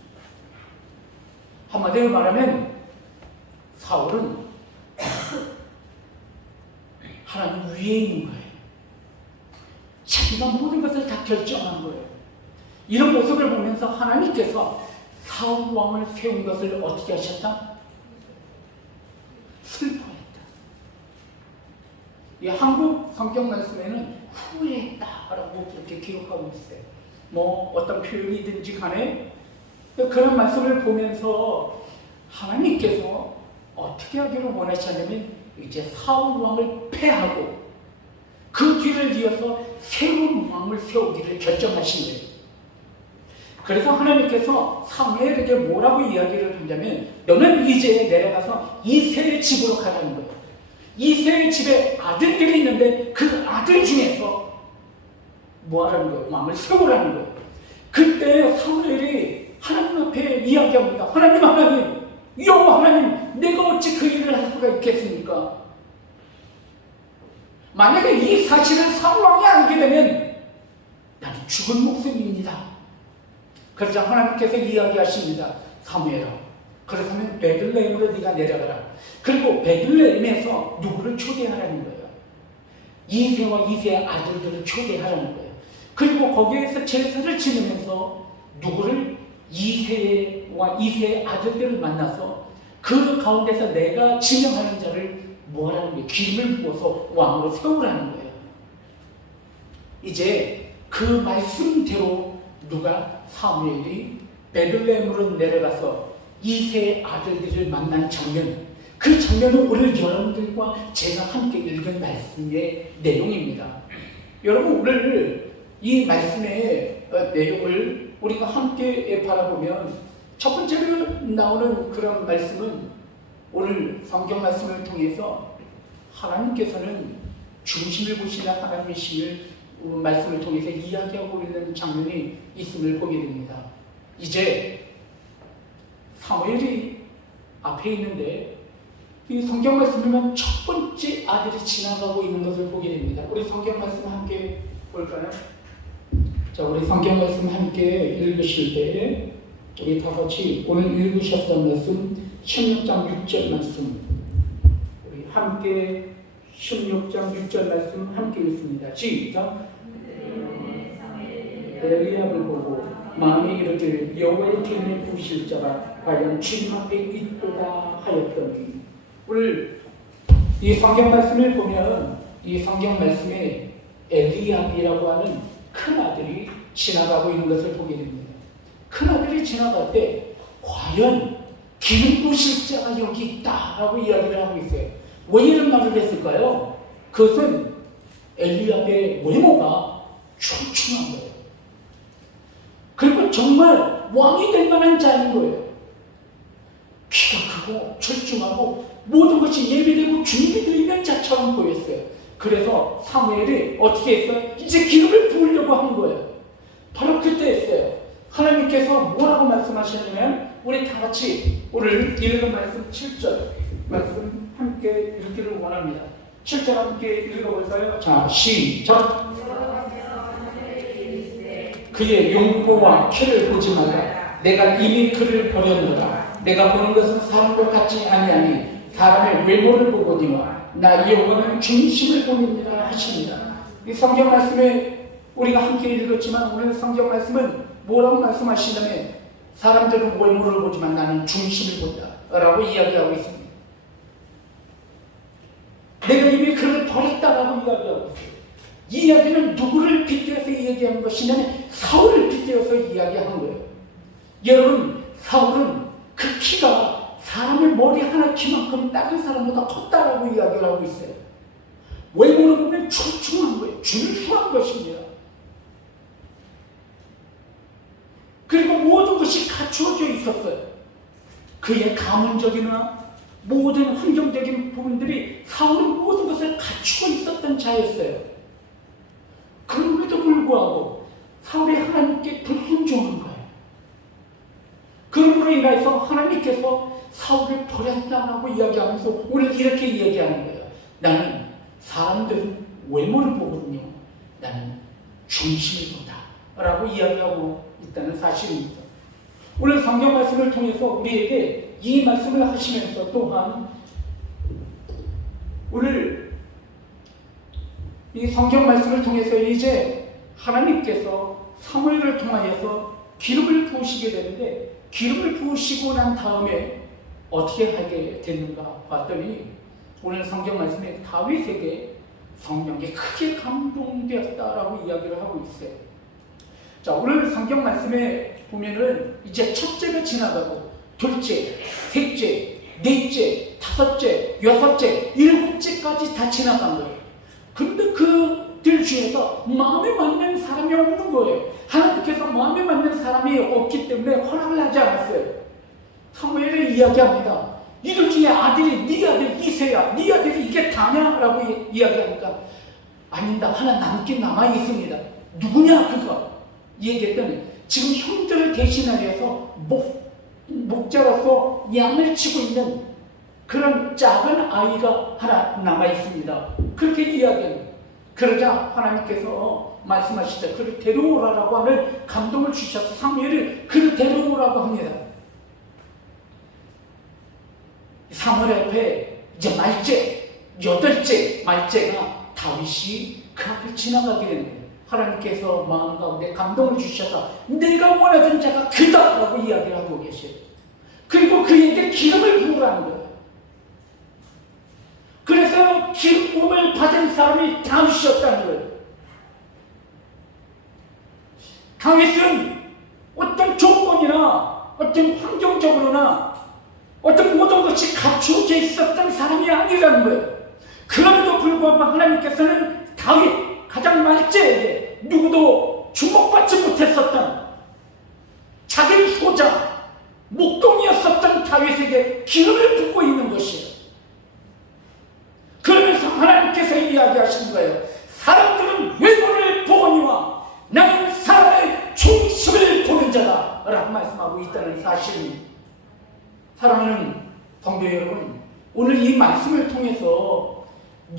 한마디로 말하면 사울은 하나님 위에 있는 거예요. 자기가 모든 것을 다 결정한 거예요. 이런 모습을 보면서 하나님께서 사울 왕을 세운 것을 어떻게 하셨다? 슬퍼했다. 이 한국 성경 말씀에는 후회했다라고 그렇게 기록하고 있어요. 뭐 어떤 표현이든지 간에 그런 말씀을 보면서 하나님께서 어떻게 하기를 원하셨냐면, 이제 사울 왕을 패하고 그 뒤를 이어서 새로운 왕을 세우기를 결정하신 거예요. 그래서 하나님께서 사무엘에게 뭐라고 이야기를 하냐면, 너는 이제 내려가서 이새의 집으로 가라는 거예요. 이새의 집에 아들들이 있는데 그 아들 중에서 뭐 하라는 거예요? 왕을 세우라는 거예요. 그때 사무엘이 하나님 앞에 이야기합니다. 하나님, 여호와 하나님, 내가 어찌 그 일을 할 수가 있겠습니까? 만약에 이 사실을 사울 왕이 알게 되면 나는 죽은 목숨입니다. 그러자 하나님께서 이야기하십니다. 사무엘아, 그렇다면 베들레헴으로 네가 내려가라. 그리고 베들레헴에서 누구를 초대하라는 거예요? 이새와 이새의 아들들을 초대하라는 거예요. 그리고 거기에서 제사를 지내면서 누구를? 이새와 이새의 아들들을 만나서 그 가운데서 내가 지명하는 자를 뭐하라는 거예요? 기름을 부어서 왕으로 세우라는 거예요. 이제 그 말씀대로 누가? 사무엘이 베들레헴으로 내려가서 이새의 아들들을 만난 장면, 그 장면은 오늘 여러분들과 제가 함께 읽은 말씀의 내용입니다. 여러분, 오늘 이 말씀의 내용을 우리가 함께 바라보면 첫 번째로 나오는 그런 말씀은, 오늘 성경 말씀을 통해서 하나님께서는 중심을 보시는 하나님이심을 말씀을 통해서 이야기하고 있는 장면이 있음을 보게 됩니다. 이제 사무엘이 앞에 있는데 이 성경 말씀을 첫 번째 아들이 지나가고 있는 것을 보게 됩니다. 우리 성경 말씀 함께 볼까요? 자, 우리 성경 말씀 함께 읽으실 때 우리 다 같이 오늘 읽으셨던 말씀 16장 6절 말씀, 우리 함께 16장 6절 말씀 함께 읽습니다. 시작. 엘리압을 보고 마음이 이르되 여호와의 기름에 부으실 자가 과연 주님 앞에 있도다 하였더니, 오늘 이 성경 말씀을 보면 이 성경 말씀에 엘리압이라고 하는 큰 아들이 지나가고 있는 것을 보게 됩니다. 큰 아들이 지나갈 때 과연 기름 부실 자가 여기 있다라고 이야기를 하고 있어요. 왜 이런 말을 했을까요? 그것은 엘리압의 외모가 출중한 거예요. 그리고 정말 왕이 될 만한 자인 거예요. 키가 크고 출중하고 모든 것이 예비되고 준비되어 있는 자처럼 보였어요. 그래서 사무엘이 어떻게 했어요? 이제 기름을 부으려고 한 거예요. 바로 그때 했어요. 하나님께서 뭐라고 말씀하셨냐면 우리 다 같이 오늘 읽은 말씀 7절 말씀 함께 읽기를 원합니다. 7절 함께 읽어볼까요? 자, 시작. 그의 용모와 키를 보지 말라. 내가 이미 그를 버렸노라. 내가 보는 것은 사람과 같지 아니하니 사람의 외모를 보거니와 나 여호와는 중심을 보느니라 하십니다. 이 성경 말씀에 우리가 함께 읽었지만 오늘 성경 말씀은 뭐라고 말씀하시냐면 사람들은 외모를 보지만 나는 중심을 본다 라고 이야기하고 있습니다. 내가 이미 그를 버렸다라고 이야기하고 있어요. 이 이야기는 누구를 빗대어서 이야기하는 것이냐면 사울을 빗대어서 이야기한 거예요. 여러분, 사울은 그 키가 사람의 머리 하나 키만큼 다른 사람보다 컸다라고 이야기를 하고 있어요. 외모를 보면 출중한 거예요. 준수한 것입니다. 그리고 모든 것이 갖추어져 있었어요. 그의 가문적이나 모든 환경적인 부분들이 사울은 모든 것을 갖추고 있었던 자였어요. 그럼에도 불구하고 사울이 하나님께 불순종한 거예요. 그러므로 인해서 하나님께서 사울을 버렸다라고 이야기하면서 오늘 이렇게 이야기하는 거예요. 나는 사람들은 외모를 보거든요. 나는 중심을 본다 라고 이야기하고 있다는 사실입니다. 오늘 성경 말씀을 통해서 우리에게 이 말씀을 하시면서 또한 오늘 이 성경 말씀을 통해서 이제 하나님께서 사무엘을 통하여서 기름을 부으시게 되는데 기름을 부으시고 난 다음에 어떻게 하게 됐는가 봤더니 오늘 성경 말씀에 다윗에게 성령이 크게 감동되었다라고 이야기를 하고 있어요. 자, 오늘 성경 말씀에 보면은 이제 첫째가 지나가고 둘째, 셋째, 넷째, 다섯째, 여섯째, 일곱째까지 다 지나간 거예요. 근데 그들 중에서 마음에 맞는 사람이 없는 거예요. 하나님께서 마음에 맞는 사람이 없기 때문에 허락을 하지 않았어요. 사무엘이 이야기합니다. 이들 중에 아들이 네 아들 이새야, 네 아들이 이게 다냐? 라고 이야기하니까 아닙니다. 하나 남긴 남아있습니다. 누구냐 그거? 얘기했더니 지금 형들을 대신하여서 목자로서 양을 치고 있는 그런 작은 아이가 하나 남아있습니다. 그렇게 이야기합니다. 그러자 하나님께서 말씀하시다. 그를 데려오라고 하는 감동을 주셔서 사무엘을 그를 데려오라고 합니다. 사무엘 앞에 이제 말째, 여덟째 말째가 다윗이 그 앞을 지나가게 되는 거예요. 하나님께서 마음 가운데 감동을 주셔서 내가 원하던 자가 그다 라고 이야기를 하고 계세요. 그리고 그에게 기름을 부으라는 거예요. 그래서 기름 부음을 받은 사람이 다윗이었다는 거예요. 다윗은 어떤 조건이나 어떤 환경적으로나 어떤 모든 것이 갖추어져 있었던 사람이 아니라는 거예요. 그럼에도 불구하고 하나님께서는 다윗 가장 말째에게 누구도 주목받지 못했었던 작은 소자, 목동이었었던 다윗에게 기름을 붓고 있는 것이에요. 그러면서 하나님께서 이야기하신 거예요. 사람들은 외모를 보거니와 나는 사람의 중심을 보는 자다 라고 말씀하고 있다는 사실입니다. 사랑하는 성도 여러분, 오늘 이 말씀을 통해서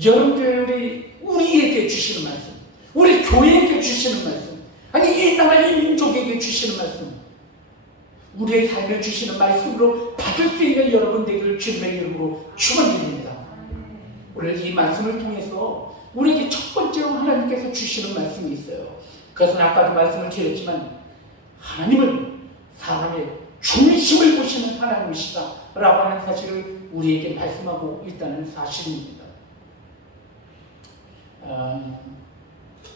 여러분들이 우리에게 주시는 말씀, 우리 교회에게 주시는 말씀, 아니 이 나라의 민족에게 주시는 말씀, 우리의 삶을 주시는 말씀으로 받을 수 있는 여러분 되기를 주님의 이름으로 축원드립니다. 오늘 이 말씀을 통해서 우리에게 첫 번째로 하나님께서 주시는 말씀이 있어요. 그것은 아까도 말씀을 드렸지만 하나님은 사람의 중심을 보시는 하나님이시다 라고 하는 사실을 우리에게 말씀하고 있다는 사실입니다.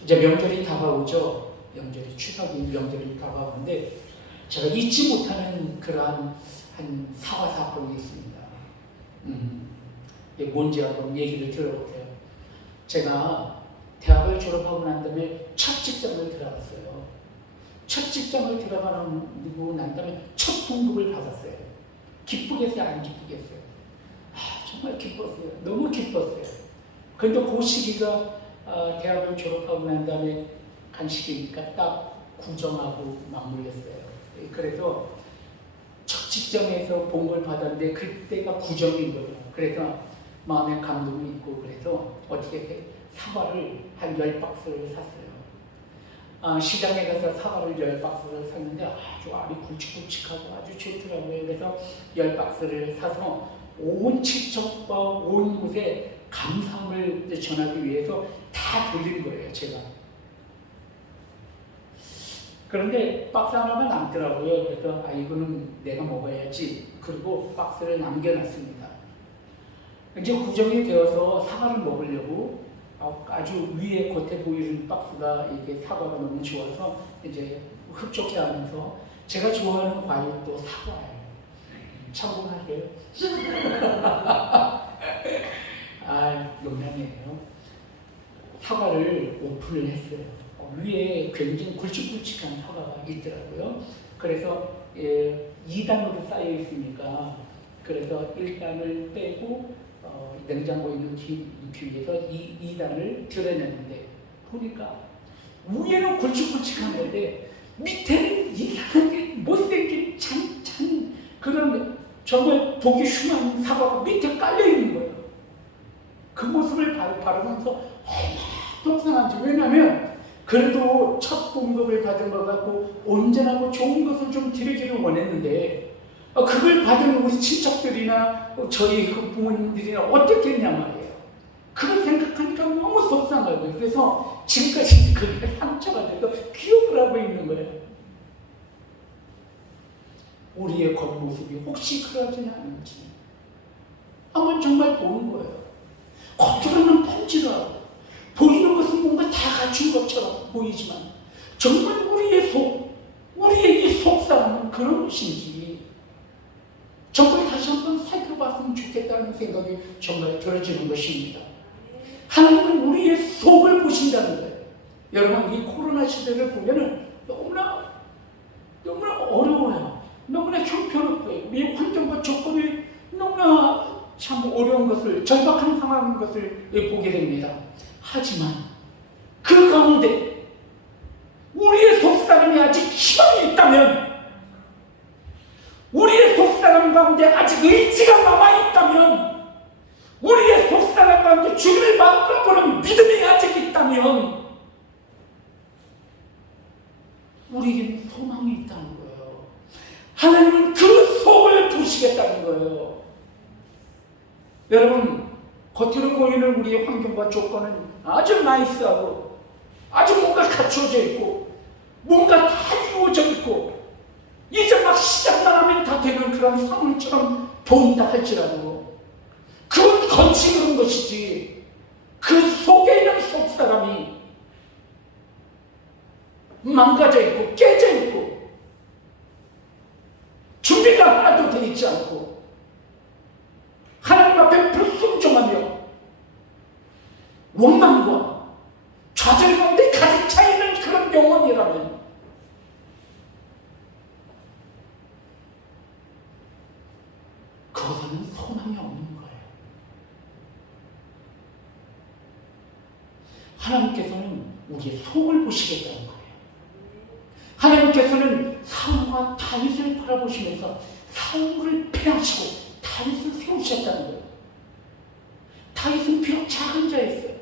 이제 명절이 다가오죠. 명절이 추석이 명절이 다가오는데 제가 잊지 못하는 그러한 한 사과 사건이 있습니다. 이게 뭔지 한번 얘기를 들어볼게요. 제가 대학을 졸업하고 난 다음에 첫 직장을 들어갔어요. 첫 직장을 들어가고 난 다음에 첫 봉급을 받았어요. 기쁘겠어요? 안 기쁘겠어요? 정말 기뻤어요. 너무 기뻤어요. 근데 그 시기가 대학을 졸업하고 난 다음에 간 시기니까 딱 구정하고 맞물렸어요. 그래서 첫 직장에서 봉급을 받았는데 그때가 구정인 거예요. 그래서 마음에 감동이 있고 그래서 어떻게 했어요? 사과를 한 10박스를 샀어요. 시장에 가서 사과를 10박스를 샀는데 아주 알이 굵직굵직하고 아주 좋더라고요. 그래서 10박스를 사서 온 친척과 온 곳에 감사함을 전하기 위해서 다 돌린 거예요, 제가. 그런데 박스 하나가 남더라고요. 그래서 이거는 내가 먹어야지. 그리고 박스를 남겨놨습니다. 이제 구정이 되어서 사과를 먹으려고 아주 위에 겉에 보이는 박스가 이게 사과가 너무 좋아서 이제 흡족해 하면서 제가 좋아하는 과일도 사과예요. 참고하세요. 농담이에요. 사과를 오픈을 했어요. 위에 굉장히 굵직굵직한 사과가 있더라고요. 그래서 2단으로 쌓여 있으니까 그래서 1단을 빼고 냉장고에 넣기 위해서 2단을 드러냈는데 보니까 위에는 굵직굵직한데 밑에는 이상하게 못생긴 찬 그런 정말 보기 흉한 사과가 밑에 깔려있는 거예요. 그 모습을 바라보면서 속상한지. 왜냐하면 그래도 첫 봉급을 받은 것 같고 온전하고 좋은 것을 좀 드리기를 원했는데 그걸 받은 우리 친척들이나 저희 그 부모님들이나 어떻게 했냐 말이에요. 그걸 생각하니까 너무 속상한 거예요. 그래서 지금까지 그게 상처가 돼서 기억을 하고 있는 거예요. 우리의 겉모습이 혹시 그러지는 않은지 한번 정말 보는 거예요. 겉으로는 번지르하고 보이는 것은 뭔가 다 갖춘 것처럼 보이지만 정말 우리의 우리의 이 속사람은 그런 것인지 정말 다시 한번 살펴봤으면 좋겠다는 생각이 정말 들어지는 것입니다. 하나님은 우리의 속을 보신다는 거예요. 여러분, 이 코로나 시대를 보면은 너무나 어려워요. 너무나 형편없고요. 우리의 환경과 조건이 너무나 참 어려운 것을, 절박한 상황인 것을 보게 됩니다. 하지만 그 가운데 우리의 속사람이 아직 희망이 있다면, 우리의 속사람 가운데 아직 의지가 남아있다면, 우리의 속사람 가운데 주님을 바라보는 믿음이 아직 있다면 우리에게는 소망이 있다는 거예요. 하나님은 그 속을 보시겠다는 거예요. 여러분, 겉으로 보이는 우리의 환경과 조건은 아주 나이스하고 아주 뭔가 갖춰져 있고 뭔가 다 이루어져 있고 이제 막 시작만 하면 다 되는 그런 상황처럼 보인다 할지라도 그건 겉이 그런 것이지 그 속에 있는 속사람이 망가져 있고 깨져 있고 준비가 하나도 되어 있지 않고 하나님 앞에 불순종하며 원망과 좌절 가운데 가득 차 있는 그런 영혼이라면 그것은 소망이 없는 거예요. 하나님께서는 우리의 속을 보시겠다는 거예요. 하나님께서는 사울과 다윗을 바라보시면서 사울을 패하시고 다윗을 세우셨다는 거예요. 다윗은 비록 작은 자였어요.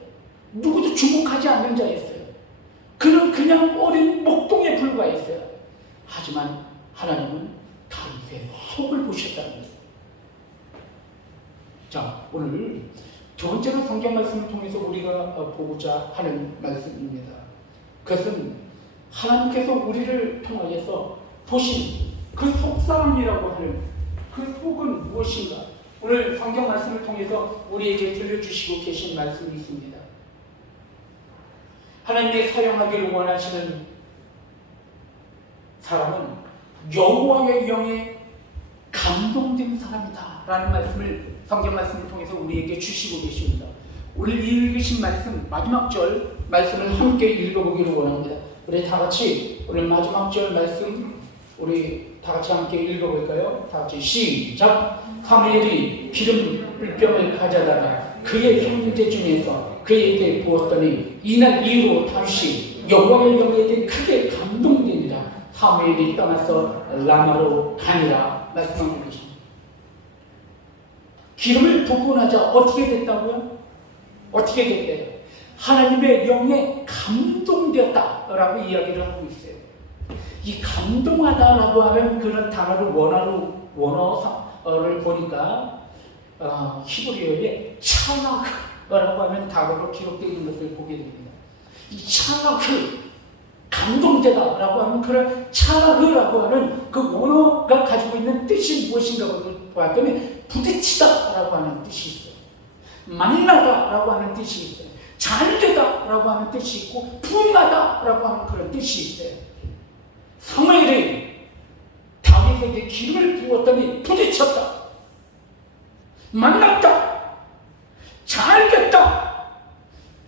누구도 주목하지 않는 자였어요. 그는 그냥 어린 목동에 불과했어요. 하지만 하나님은 다윗의 속을 보셨다는 거예요. 자, 오늘 두 번째로 성경 말씀을 통해서 우리가 보고자 하는 말씀입니다. 그것은 하나님께서 우리를 통하여서 보신 그 속사람이라고 하는 그 속은 무엇인가? 오늘 성경 말씀을 통해서 우리에게 들려주시고 계신 말씀이 있습니다. 하나님이 사용하기를 원하시는 사람은 여호와의 영에 감동된 사람이다 라는 말씀을 성경 말씀을 통해서 우리에게 주시고 계십니다. 오늘 읽으신 말씀 마지막 절 말씀을 함께 읽어보기를 원합니다. 우리 다 같이 오늘 마지막 절 말씀 우리 다 같이 함께 읽어볼까요? 다 같이 시작. 사무엘이 기름 물병을 가져다가 그의 형제 중에서 그에게 부었더니 이날 이후로 다윗이 여호와의 영에 대해 크게 감동되니라. 사무엘이 떠나서 라마로 가니라 말씀하고 계십니다. 기름을 붓고 나자 어떻게 됐다고요? 어떻게 됐대요? 하나님의 영에 감동되었다라고 이야기를 하고 있어요. 이 감동하다라고 하는 그런 단어를 원어를 보니까 히브리어에 차나흐라고 하는 단어로 기록되어 있는 것을 보게 됩니다. 이 차나흐, 감동되다라고 하는 그런 차나흐라고 하는 그 원어가 가지고 있는 뜻이 무엇인가를 봤더니 부딪히다라고 하는 뜻이 있어요. 만나다라고 하는 뜻이 있어요. 잘되다라고 하는 뜻이 있고 분하다라고 하는 그런 뜻이 있어요. 사무엘이 다윗에게 기름을 부었더니 부딪혔다, 만났다, 잘됐다,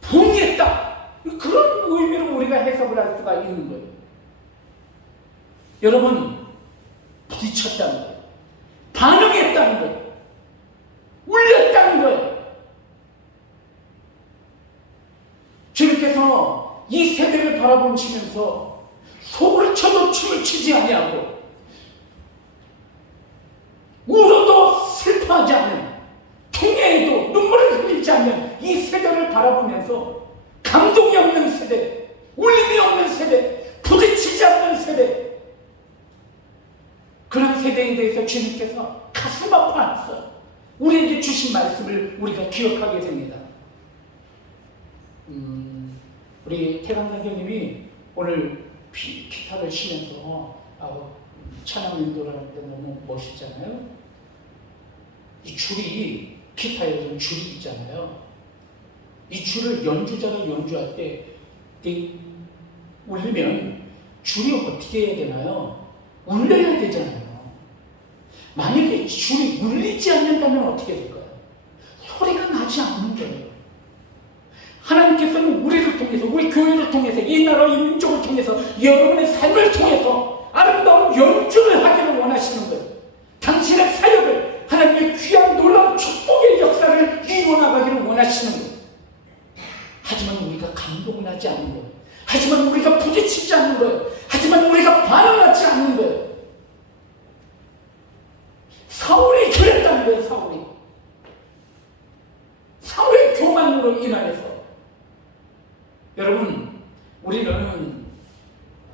봉했다, 그런 의미로 우리가 해석을 할 수가 있는 거예요. 여러분, 부딪혔다는 거예요. 반응했다는 거예요. 울렸다는 거예요. 주님께서 이 세대를 바라보시면서 속을 쳐도 춤을 추지 아니하고 울어도 슬퍼하지 않는, 통해에도 눈물을 흘리지 않는 이 세대를 바라보면서 감동이 없는 세대, 울림이 없는 세대, 부딪히지 않는 세대, 그런 세대에 대해서 주님께서 가슴 아파하셔서 우리에게 주신 말씀을 우리가 기억하게 됩니다. 우리 태강 선생님이 오늘 기타를 치면서 찬양 인도를 하는데 너무 멋있잖아요. 이 줄이, 기타에 좀 줄이 있잖아요. 이 줄을 연주자가 연주할 때 울리면 줄이 어떻게 해야 되나요? 울려야 되잖아요. 만약에 줄이 울리지 않는다면 어떻게 될까요? 소리가 나지 않는 거예요. 하나님께서는 우리를 통해서, 우리 교회를 통해서, 이 나라, 이 민족을 통해서, 여러분의 삶을 통해서 아름다운 연주를 하기를 원하시는 거예요. 당신의 사역을, 하나님의 귀한 놀라운 축복의 역사를 이루어나가기를 원하시는 거예요. 하지만 우리가 감동을 하지 않는 거예요. 하지만 우리가 부딪히지 않는 거예요. 하지만 우리가 반응하지 않는 거예요. 사울이 그랬다는 거예요. 사울의 교만으로 인하여서. 여러분, 우리는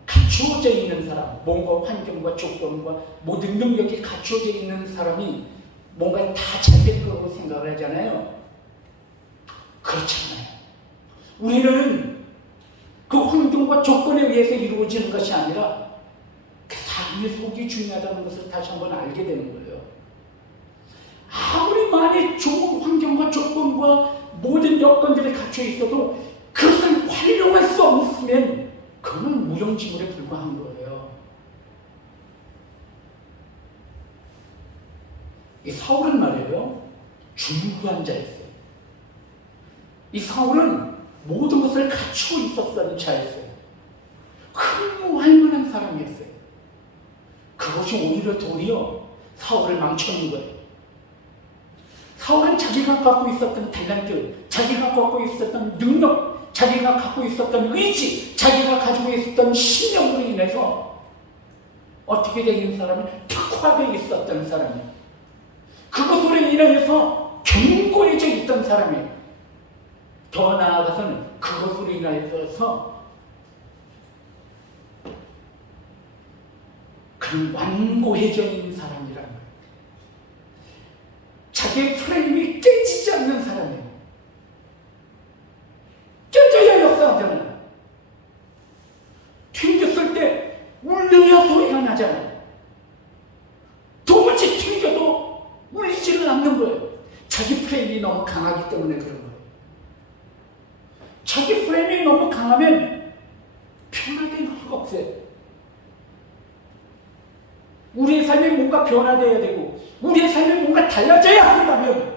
갖추어져 있는 사람, 뭔가 환경과 조건과 모든 능력이 갖추어져 있는 사람이 뭔가 다 잘 될 거라고 생각을 하잖아요. 그렇잖아요. 우리는 그 환경과 조건에 의해서 이루어지는 것이 아니라 그 사람의 속이 중요하다는 것을 다시 한번 알게 되는 거예요. 아무리 많이 좋은 환경과 조건과 모든 여건들이 갖춰 있어도 그것을 활용할 수 없으면 그건 무용지물에 불과한 거예요. 이 사울은 말이에요, 중후한 자였어요. 이 사울은 모든 것을 갖추고 있었던 자였어요. 근무할 만한 사람이었어요. 그것이 오히려 도리어 사울을 망쳐놓은 거예요. 사울은 자기가 갖고 있었던 탤런트, 자기가 갖고 있었던 능력, 자기가 갖고 있었던 의지, 자기가 가지고 있었던 신념으로 인해서 어떻게 되는 사람이 특화되어 있었던 사람이에요. 그것으로 인하여서 견고해져 있던 사람이에요. 더 나아가서는 그것으로 인하여서 그런 완고해져 있는 사람이라는 거예요. 자기의 프레임이 깨지지 않는 사람이에요. 깨져야 역사하잖아요. 튕겼을 때 울려야 소리가 나잖아요. 도무지 튕겨도 울리지는 않는 거예요. 자기 프레임이 너무 강하기 때문에 그런 거예요. 자기 프레임이 너무 강하면 변화될 수가 없어요. 우리의 삶이 뭔가 변화되어야 되고 우리의 삶이 뭔가 달라져야 한다면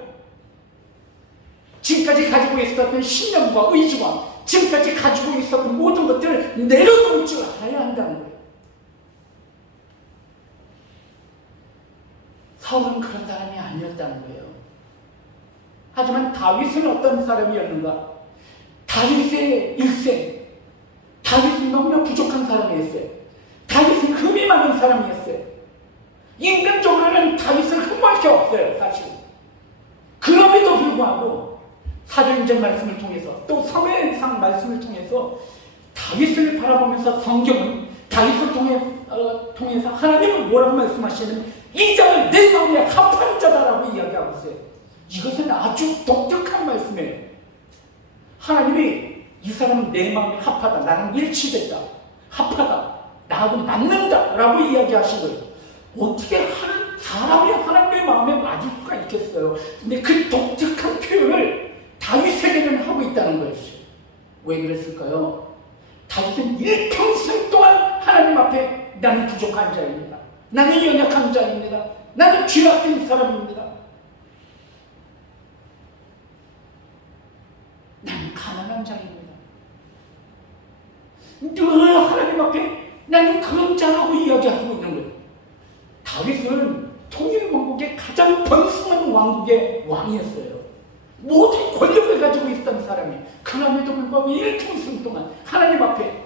지금까지 가지고 있었던 신념과 의지와 지금까지 가지고 있었던 모든 것들을 내려놓을 줄 알아야 한다는 거예요. 사울은 그런 사람이 아니었다는 거예요. 하지만 다윗은 어떤 사람이었는가? 다윗의 일생, 다윗은 너무나 부족한 사람이었어요. 다윗은 흠이 많은 사람이었어요. 인간적으로는 다윗을 흠할 게 없어요, 사실. 그럼에도 불구하고 사도행전 말씀을 통해서 또 사무엘상 말씀을 통해서 다윗을 바라보면서 성경은 다윗을 통해서 하나님은 뭐라고 말씀하시냐면 이 자는 내 마음에 합한 자다라고 이야기하고 있어요. 이것은 아주 독특한 말씀이에요. 하나님이 이 사람은 내 마음에 합하다, 나랑 일치됐다, 합하다, 나하고 맞는다 라고 이야기하신 거예요. 어떻게 사람이 하나님의 마음에 맞을 수가 있겠어요? 근데 그 독특한 표현을 다윗에게는 하고 있다는 것이죠. 왜 그랬을까요? 다윗은 일평생 동안 하나님 앞에 나는 부족한 자입니다. 나는 연약한 자입니다. 나는 죄악된 사람입니다. 나는 가난한 자입니다. 늘 하나님 앞에 나는 그런 자라고 이야기하고 있는 거예요. 다윗은 통일왕국의 가장 번성한 왕국의 왕이었어요. 모든 권력을 가지고 있던 사람이 그럼에도 불구하고 일평생 동안 하나님 앞에 나는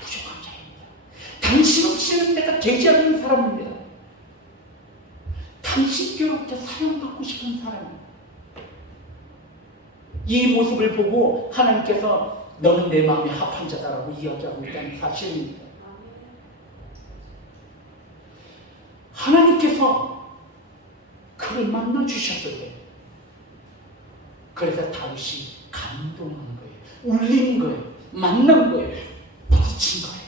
부족한 자입니다. 당신 없이는 내가 되지 않는 사람입니다. 당신께로부터 사용받고 싶은 사람입니다. 이 모습을 보고 하나님께서 너는 내 마음에 합한 자다라고 이야기하고 있다는 사실입니다. 하나님께서 그를 만나 주셨을 때 그래서 다윗이 감동한 거예요. 울린 거예요. 만난 거예요. 부딪힌 거예요.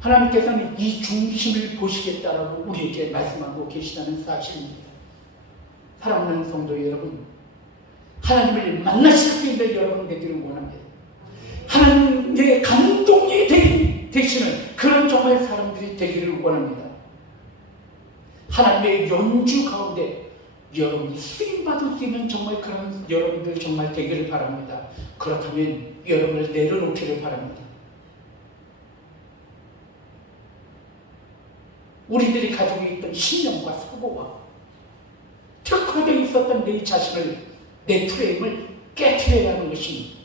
하나님께서는 이 중심을 보시겠다라고 우리에게 말씀하고 계시다는 사실입니다. 사랑하는 성도 여러분, 하나님을 만나실 수 있는 여러분 되기를 원합니다. 하나님의 감동이 되시는 그런 정말 사람들이 되기를 원합니다. 하나님의 연주 가운데 여러분이 쓰임받을 수 있는 정말 그런 여러분들 정말 되기를 바랍니다. 그렇다면 여러분을 내려놓기를 바랍니다. 우리들이 가지고 있던 신념과 사고와 특화되어 있었던 내 자신을, 내 프레임을 깨트려야 하는 것입니다.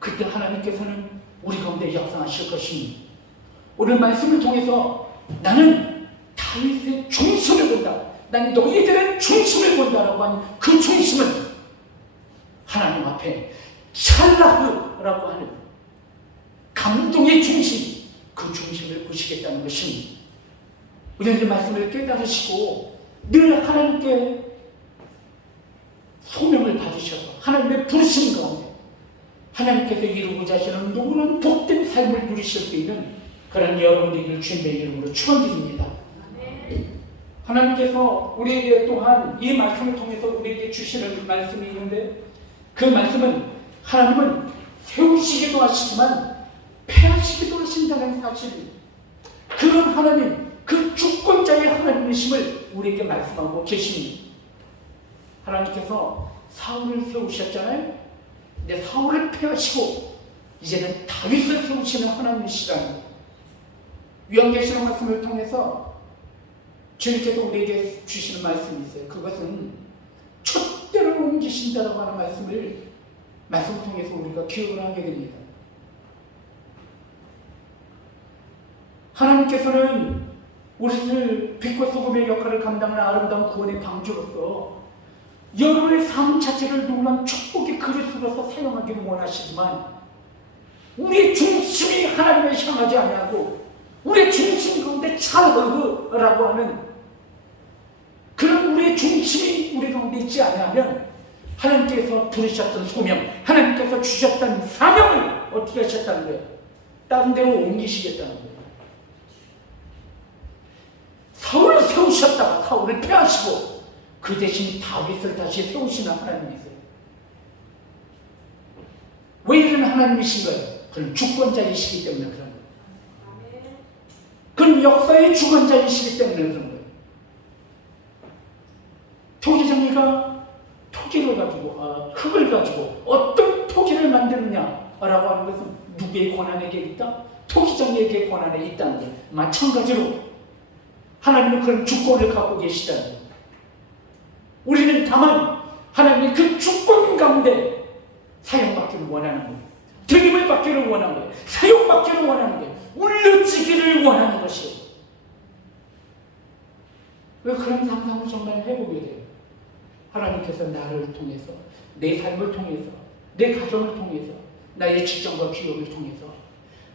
그때 하나님께서는 우리 가운데 역사하실 것입니다. 오늘 말씀을 통해서 나는 다윗의 중심을 본다, 난 너희들의 중심을 본다라고 하는 그 중심은 하나님 앞에 찰나흐라고 하는 감동의 중심, 그 중심을 보시겠다는 것입니다. 우리는 이 말씀을 깨달으시고 늘 하나님께 소명을 받으셔서 하나님의 부르심 가운데 하나님께서 이루고자 하시는 누구는 복된 삶을 누리실 수 있는 그런 여러분들을 주님의 이름으로 축원드립니다. 하나님께서 우리에게 또한 이 말씀을 통해서 우리에게 주시는 말씀이 있는데 그 말씀은 하나님은 세우시기도 하시지만 폐하시기도 하신다는 사실입니다. 그런 하나님, 그 주권자의 하나님이심을 우리에게 말씀하고 계십니다. 하나님께서 사울을 세우셨잖아요. 근데 사울을 폐하시고 이제는 다윗을 세우시는 하나님이시라는 거예요. 요한계시록 말씀을 통해서 주님께서 우리에게 주시는 말씀이 있어요. 그것은 촛대를 옮기신다라고 하는 말씀을 통해서 우리가 기억을 하게 됩니다. 하나님께서는 우리를 빛과 소금의 역할을 감당하는 아름다운 구원의 방주로서 여러분의 삶 자체를 놀라운 축복의 그릇으로서 사용하기를 원하시지만 우리의 중심이 하나님을 향하지 아니하고 우리의 중심 가운데 찰흐라고 하는 그런 우리의 중심이 우리 가운데 있지 않으면 하나님께서 부르셨던 소명, 하나님께서 주셨던 사명을 어떻게 하셨다는 거예요? 다른 데로 옮기시겠다는 거예요. 사울을 세우셨다가 사울을 폐하시고 그 대신 다윗을 다시 세우시는 하나님이세요. 하나님이신 거예요. 그는 주권자이시기 때문에 그런 거예요. 그는 역사의 주권자이시기 때문에 그런 거예요. 토기정리가 토기를 가지고 흙을 가지고 어떤 토기를 만드느냐라고 하는 것은 누구의 권한에게 있다? 토기정리에게 권한에 있다는 거예요. 마찬가지로 하나님은 그런 주권을 갖고 계시다는 거예요. 우리는 다만 하나님의 그 주권 가운데 사용받기를 원하는 거예요. 드림을 받기를 원하는 거예요. 사용받기를 원하는 거예요. 울려지기를 원하는 것이에요. 왜 그런 상상을 정말 해보게 돼요? 하나님께서 나를 통해서, 내 삶을 통해서, 내 가정을 통해서, 나의 직장과 기업을 통해서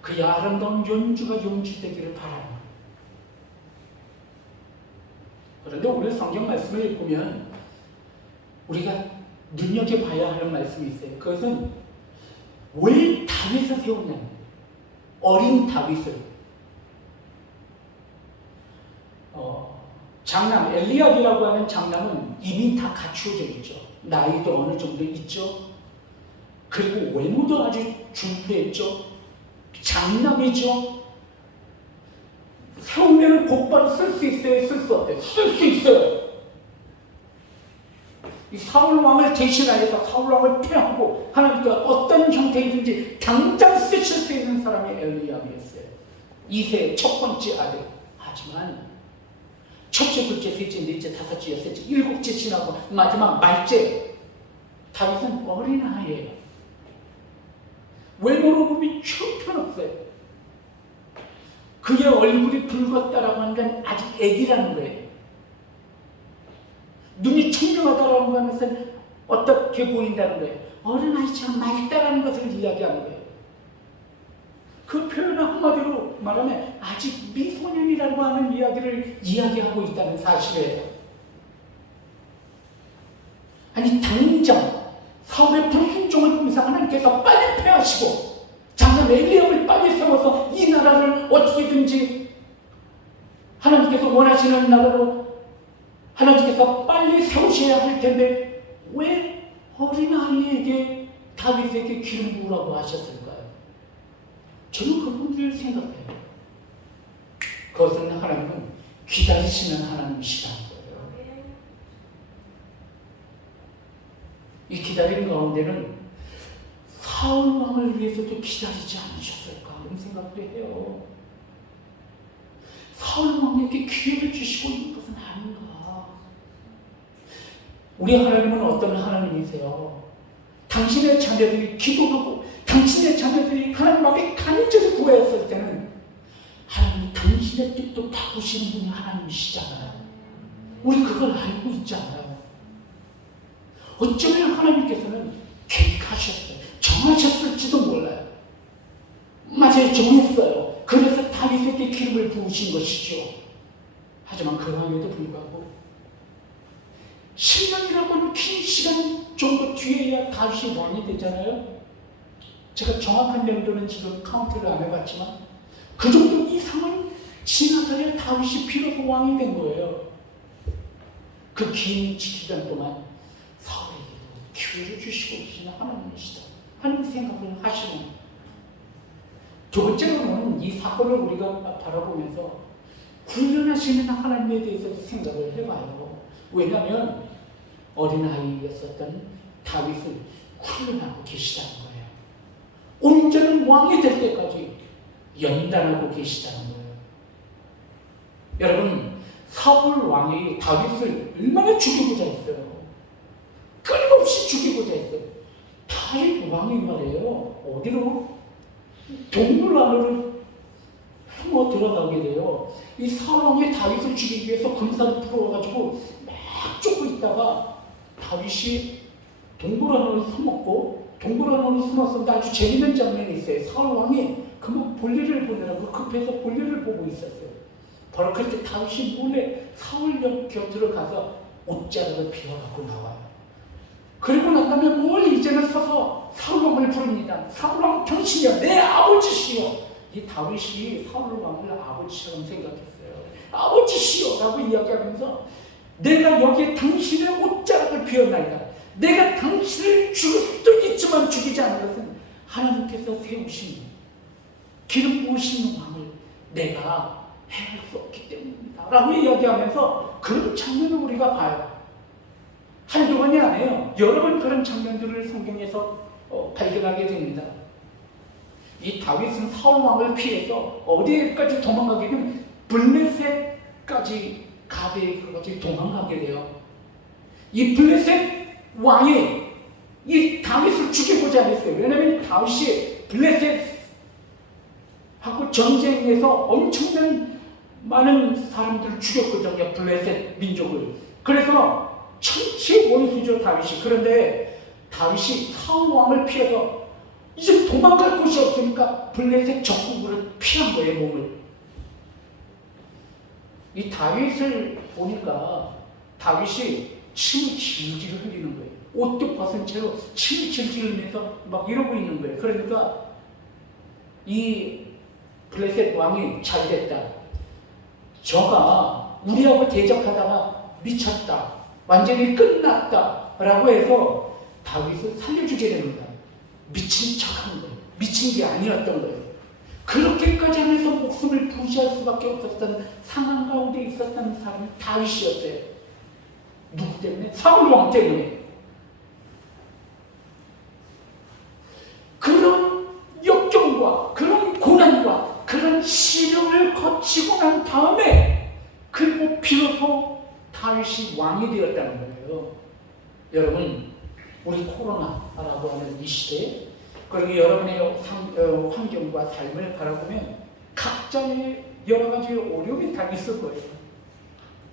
그의 아름다운 연주가 연주되기를 바라는 거예요. 그런데 오늘 성경 말씀을 보면 우리가 눈여겨봐야 하는 말씀이 있어요. 그것은 왜 다윗을 세웠냐는 거예요. 어린 다윗을. 장남 엘리압이라고 하는 장남은 이미 다 갖추어져 있죠. 나이도 어느 정도 있죠. 그리고 외모도 아주 준수했죠. 장남이죠. 세우면 곧바로 쓸 수 있어요? 쓸 수 없어요? 쓸 수 있어요. 이 사울 왕을 대신하여서 사울 왕을 패하고 하나님께서 어떤 형태이든지 당장 쓰실 수 있는 사람이 엘리압이었어요. 2세 첫 번째 아들. 하지만 첫째, 둘째, 셋째, 넷째, 다섯째, 여섯째, 일곱째 지나고 마지막 말째 다윗은 어린아이예요. 외모로 보면 형편없어요. 그의 얼굴이 붉었다라고 하는 건 아직 애기라는 거예요. 눈이 청명하다라고 하는 것은 어떻게 보인다는 거예요? 어린아이처럼 맑다라는 것을 이야기하는 거예요. 그 표현을 한마디로 말하면 아직 미소년이라고 하는 이야기를 이야기하고 있다는 사실이에요. 아니 당장 사울의 불순종을 보면서 하나님께서 빨리 패하시고 장남 엘리압을 빨리 세워서 이 나라를 어떻게든지 하나님께서 원하시는 나라로 하나님께서 빨리 세우셔야 할 텐데 왜 어린아이에게 다윗에게 기름 부으라고 하셨을까요? 저는 그 부분을 생각해요. 그것은 하나님은 기다리시는 하나님이시라는 거예요. 이 기다리는 가운데는 사울 왕을 위해서도 기다리지 않으셨을까 하는 생각도 해요. 사울 왕에게 기회를 주시고 있는 것은 아닌가. 우리 하나님은 어떤 하나님이세요? 당신의 자녀들이 기도하고 당신의 자녀들이 하나님 앞에 간절히 구했을 때는 하나님 당신의 뜻도 바꾸시는 분이 하나님이시잖아요. 우리 그걸 알고 있잖아요. 어쩌면 하나님께서는 계획하셨어요. 정하셨을지도 몰라요. 맞아요. 정했어요. 그래서 다윗에게 기름을 부으신 것이죠. 하지만 그럼에도 불구하고 10년이라고 하는 긴 시간 정도 뒤에야 다윗이 왕이 되잖아요. 제가 정확한 연도는 지금 카운트를 안 해봤지만 그 정도 이상은 지나서야 다윗이 비로소 왕이 된 거예요. 그 긴 기간 동안 사울에게 기회를 주시고 계시는 하나님이시다 하는 생각을 하시는. 두 번째로는 이 사건을 우리가 바라보면서 훈련하시는 하나님에 대해서도 생각을 해봐요. 왜냐하면 어린아이였었던 다윗을 훈련하고 계시다는 거예요. 온전한 왕이 될 때까지 연단하고 계시다는 거예요. 여러분, 사울 왕이 다윗을 얼마나 죽이고자 했어요. 끊임없이 죽이고자 했어요. 다윗 왕이 말이에요. 어디로? 동물 안으로 숨어 들어가게 돼요. 이 사울 왕이 다윗을 죽이기 위해서 금사를 풀어가지고 막 쫓고 있다가 다윗이 동굴 안으로 숨었고, 동굴 안으로 숨었는데 아주 재밌는 장면이 있어요. 사울 왕이 그만 볼일을 보느라고 급해서 볼일을 보고 있었어요. 바로 그때 다윗이 몰래 사울 곁으로 가서 옷자락을 비워갖고 나와요. 그리고 난 다음에 멀리 이제는 서서 사울 왕을 부릅니다. 사울 왕 당신이여 내 아버지시여. 이 다윗이 사울 왕을 아버지처럼 생각했어요. 아버지시여 라고 이야기하면서 내가 여기에 당신의 옷자락을 비워나이다. 내가 당신을 죽을 수도 있지만 죽이지 않은 것은 하나님께서 세우신 기름 부으신 왕을 내가 해할 수 없기 때문입니다 라고 이야기하면서 그런 장면을 우리가 봐요. 한두 번이 아니에요. 여러 번 그런 장면들을 성경에서 발견하게 됩니다. 이 다윗은 사울 왕을 피해서 어디까지 도망가게 되면 블레셋까지 가베까지 도망가게 돼요. 이 블레셋 왕이 이 다윗을 죽여보지 않았어요. 왜냐하면 다윗이 블레셋하고 전쟁에서 엄청난 많은 사람들을 죽였거든요. 블레셋 민족을. 그래서 천치 원수죠 다윗이. 그런데 다윗이 사울 왕을 피해서 이제 도망갈 곳이 없으니까 블레셋 적국으로 피한 거예요, 몸을. 이 다윗을 보니까 다윗이 침을 질질 흘리는 거예요. 옷도 벗은 채로 침을 질질 흘리면서 막 이러고 있는 거예요. 그러니까 이 블레셋 왕이 잘 됐다. 저가 우리하고 대적하다가 미쳤다. 완전히 끝났다. 라고 해서 다윗을 살려주게 됩니다. 미친 척한 거예요. 미친 게 아니었던 거예요. 그렇게까지 하면서 목숨을 부지할 수밖에 없었던 상황 가운데 있었던 사람이 다윗이었어요. 누구 때문에? 사울 왕 때문에. 그런 역경과 그런 고난과 그런 시련을 거치고 난 다음에 그리고 비로소 다윗이 왕이 되었다는 거예요. 여러분, 우리 코로나라고 하는 이 시대에 그리고 여러분의 환경과 삶을 바라보면 각자의 여러 가지 어려움이 다 있을 거예요.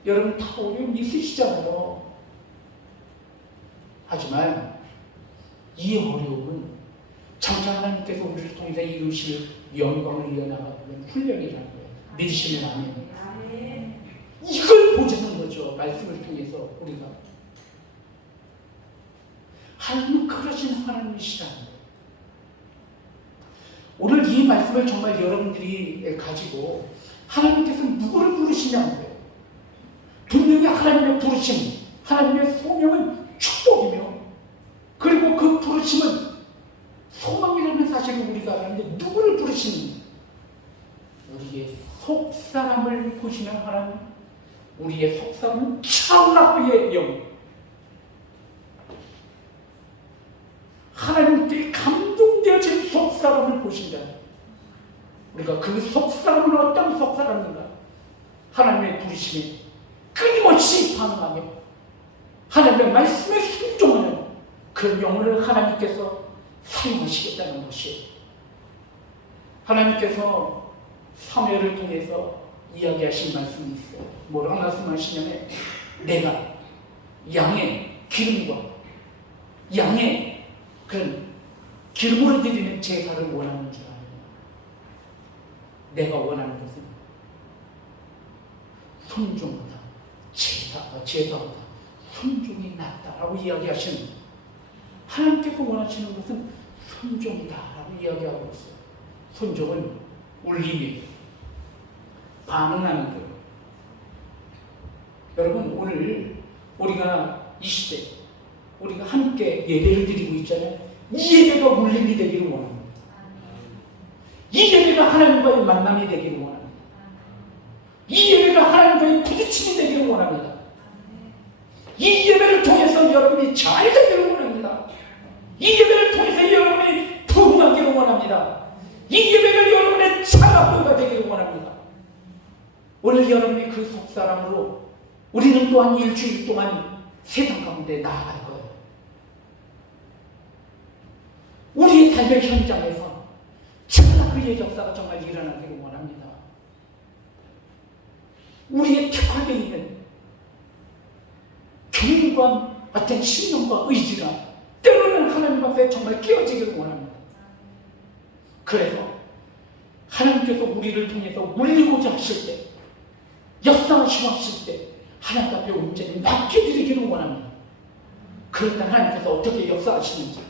여러분 다 어려움 있으시잖아요. 하지만 이 어려움은 장차 하나님께서 우리를 통해서 이루실 영광을 이어나가는 훈련이라는 거예요. 믿으시면 아멘. 이걸 보자는 거죠. 말씀을 통해서 우리가. 하나님은 그러신 하나님이시라는 거예요. 오늘 이 말씀을 정말 여러분들이 가지고 하나님께서 누구를 부르시냐는 거예요. 분명히 하나님의 부르심, 하나님의 소명은 축복이며 그리고 그 부르심은 소망이라는 사실을 우리가 아는데 누구를 부르시는지 우리의 속사람을 보시는 하나님, 우리의 속사람은 차라고의 영, 하나님께 감동되어진 속사람을 보신다. 우리가 그 속사람은 어떤 속사람인가? 하나님의 부르심에 끊임없이 반응하며 하나님의 말씀에 순종하는 그 영혼을 하나님께서 사용하시겠다는 것이에요. 하나님께서 사무엘을 통해서 이야기하신 말씀이 있어요. 뭐라고 말씀하시냐면 내가 양의 기름과 양의 그 기름으로 드리는 제사를 원하는 줄 아는 내가 원하는 것은 순종보다 제사보다 순종이 낫다라고 이야기하시는 하나님께서 원하시는 것은 순종이다라고 이야기하고 있어요. 순종은 울림이 반응하는 거예요. 여러분 오늘 우리가 이 시대 우리가 함께 예배를 드리고 있잖아요. 이 예배가 울림이 되기를 원합니다. 이 예배가 하나님과의 만남이 되기를 원합니다. 이 예배가 하나님과의 부딪힘이 되기를 원합니다. 이 예배를 통해서 여러분이 잘 되기를 원합니다. 이 예배를 통해서 여러분이 부흥하기를 원합니다. 이 예배가 여러분의 찬양가 되기를 원합니다. 오늘 여러분이 그 속사람으로 우리는 또한 일주일 동안 세상 가운데 나아갈 거예요. 우리의 삶의 현장에서 참나 그의 역사가 정말 일어나기를 원합니다. 우리의 특화되어 있는 경륜과 어떤 신념과 의지가 때로는 하나님 앞에 정말 깨어지기를 원합니다. 그래서 하나님께서 우리를 통해서 울리고자 하실 때, 역사하시고 하실 때 하나님 앞에 온전히 맡겨드리기를 원합니다. 그런데 하나님께서 어떻게 역사하시는지,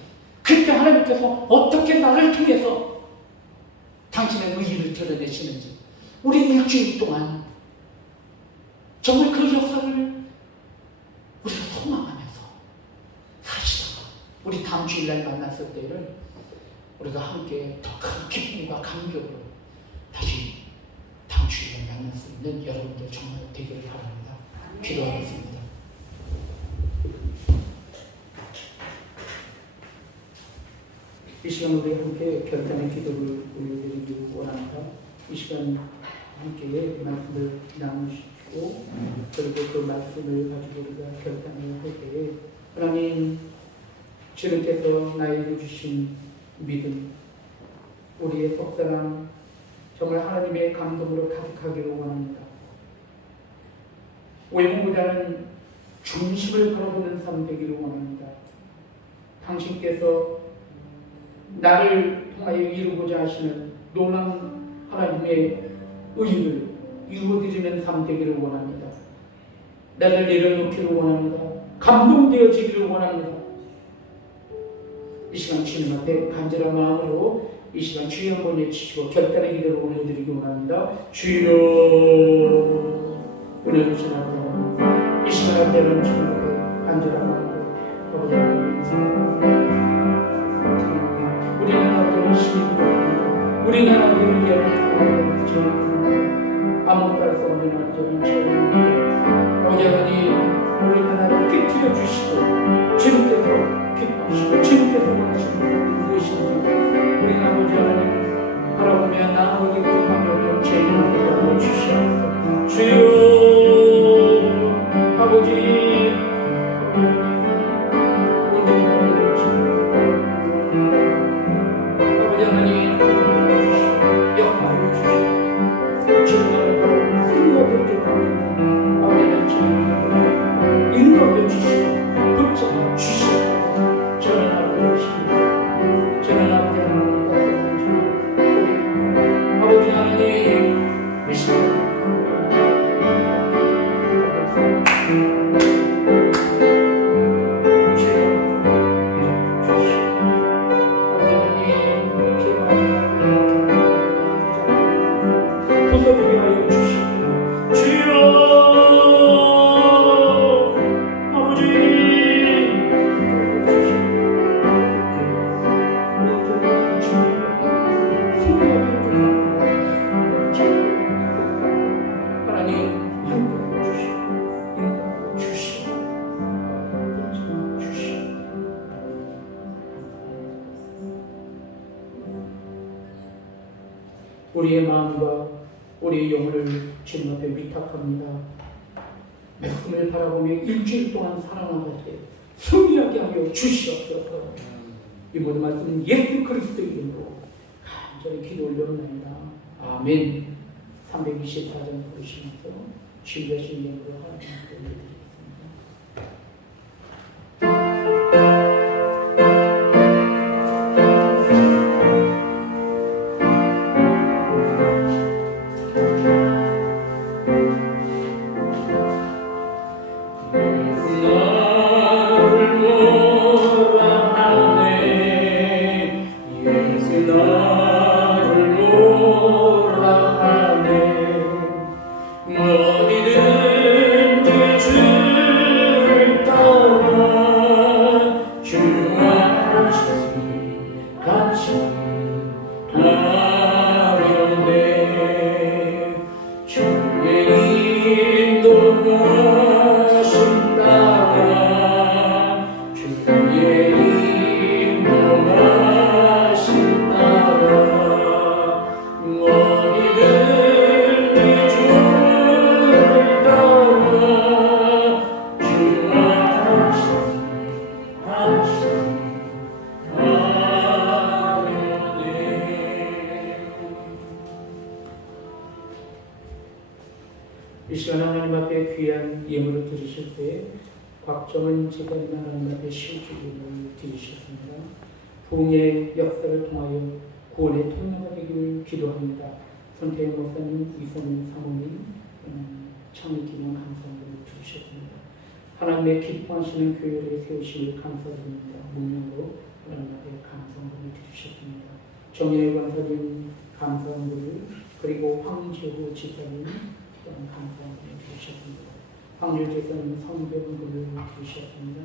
그때 하나님께서 어떻게 나를 통해서 당신의 의의를 드러내시는지 우리 일주일 동안 정말 그 역사를 우리가 소망하면서 사시다가 우리 다음 주일날 만났을 때는 우리가 함께 더 큰 기쁨과 감격으로 다시 다음 주에 만날 수 있는 여러분들 정말 되기를 바랍니다. 기도하겠습니다. 이 시간 우리 함께 결단의 기도를 올려드리기 원합니다. 이 시간 함께 말씀을 나누시고 그리고 그 말씀을 가지고 우리가 결단을 할 때에 하나님 주님께서 나에게 주신 믿음, 우리의 속사랑 정말 하나님의 감동으로 가득하기를 원합니다. 외모보다는 중심을 바라보는 삶 되기를 원합니다. 당신께서 나를 통하여 이루고자 하시는 놀라운 하나님의 의를 이루어드리는 삶 되기를 원합니다. 나를 내려놓기를 원합니다. 감동되어지기를 원합니다. 이 시간 주님 앞에 간절한 마음으로 이 시간 주여 한번 외치시고 결단의 기도를 올려드리기 원합니다. 주여 은혜 주신 아버지, 이 시간 한때는 주님 앞에 간절한 마음으로 아버지 우리는 아버지를 신입니다. 우리는 아버지를 예언하고 주님 아무것도 할 수 없는 아버지를 죄입니다. 아버지 하나님 우리는 하나님 깨트려 주시고 주님께서 기뻐하시고 주님께서 원하시는 것은 무엇인지 우리는 아버지 하나님 바라보며 나아오기 때문에 죄인을 대하여 주시옵소서. 주여 아버지 아버지 하나님 영광을 주시고 주님을 바로 승리하게 되고 아버지 하나님 인도하여 주시고 붙잡아 주시고 저는 아버지입니다. 저는 아버지 하나님 아버지 하나님 이 시간 우리의 마음과 우리의 영혼을 주님 앞에 위탁합니다. 말씀을 바라보며 일주일 동안 살아나가되 승리하게 하여 주시옵소서. 이 모든 말씀은 예수 그리스도의 이름으로 간절히 기도 올려옵나이다. 아멘. 324장 부르시면서 준비하신 이름으로 하나님께 올려드립니다. 이 시간 하나님 앞에 귀한 예물을 드리실 때 곽정은 제자님 하나님 앞에 실주기를 드리셨습니다. 부흥의 역사를 통하여 구원의 통로가 되기를 기도합니다. 손태영 목사님, 이선민 사모님, 창립기념 감사를 드리셨습니다. 하나님의 기뻐하시는 교회를 세우심을 감사드립니다. 문명으로 하나님 앞에 감사를 드리셨습니다. 정인의 권사님 감사를 그리고 황지호 지사님 감사를 드리셨습니다. 황률제사님 성경을 드리셨습니다.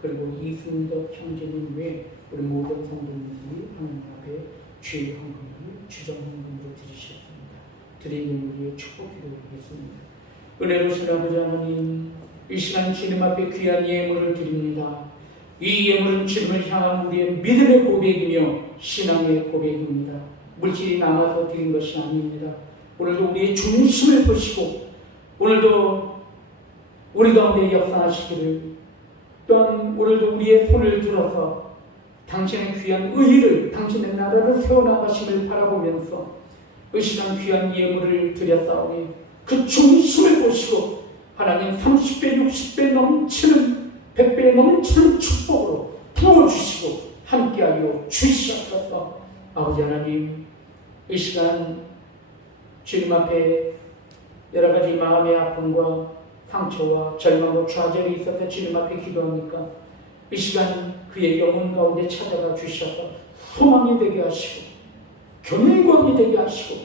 그리고 이승덕 형제님 외 우리 모든 성도님들이 하나님 앞에 앞에 주의 헌금을 주정 헌금으로 드리셨습니다. 드리는 우리의 축복 기도드리겠습니다. 은혜로우신 아버지 하나님, 이 시간 주님 앞에 귀한 예물을 드립니다. 이 예물은 주님을 향한 우리의 믿음의 고백이며 신앙의 고백입니다. 물질이 남아서 드린 것이 아닙니다. 오늘도 우리의 중심을 보시고 오늘도 우리 가운데 역사하시기를, 또한 오늘도 우리의 손을 들어서 당신의 귀한 의의를, 당신의 나라를 세워나가심을 바라보면서 이 시간 귀한 예물을 드렸사오니 그 중심을 보시고 하나님 30배, 60배 넘치는 100배 넘치는 축복으로 부어주시고 함께하여 주시옵소서. 아버지 하나님, 이 시간 주님 앞에 여러 가지 마음의 아픔과 상처와 절망과 좌절이 있어서 주님 앞에 기도하니까 이 시간 그의 영혼 가운데 찾아가 주셔서 소망이 되게 하시고 견고함이 되게 하시고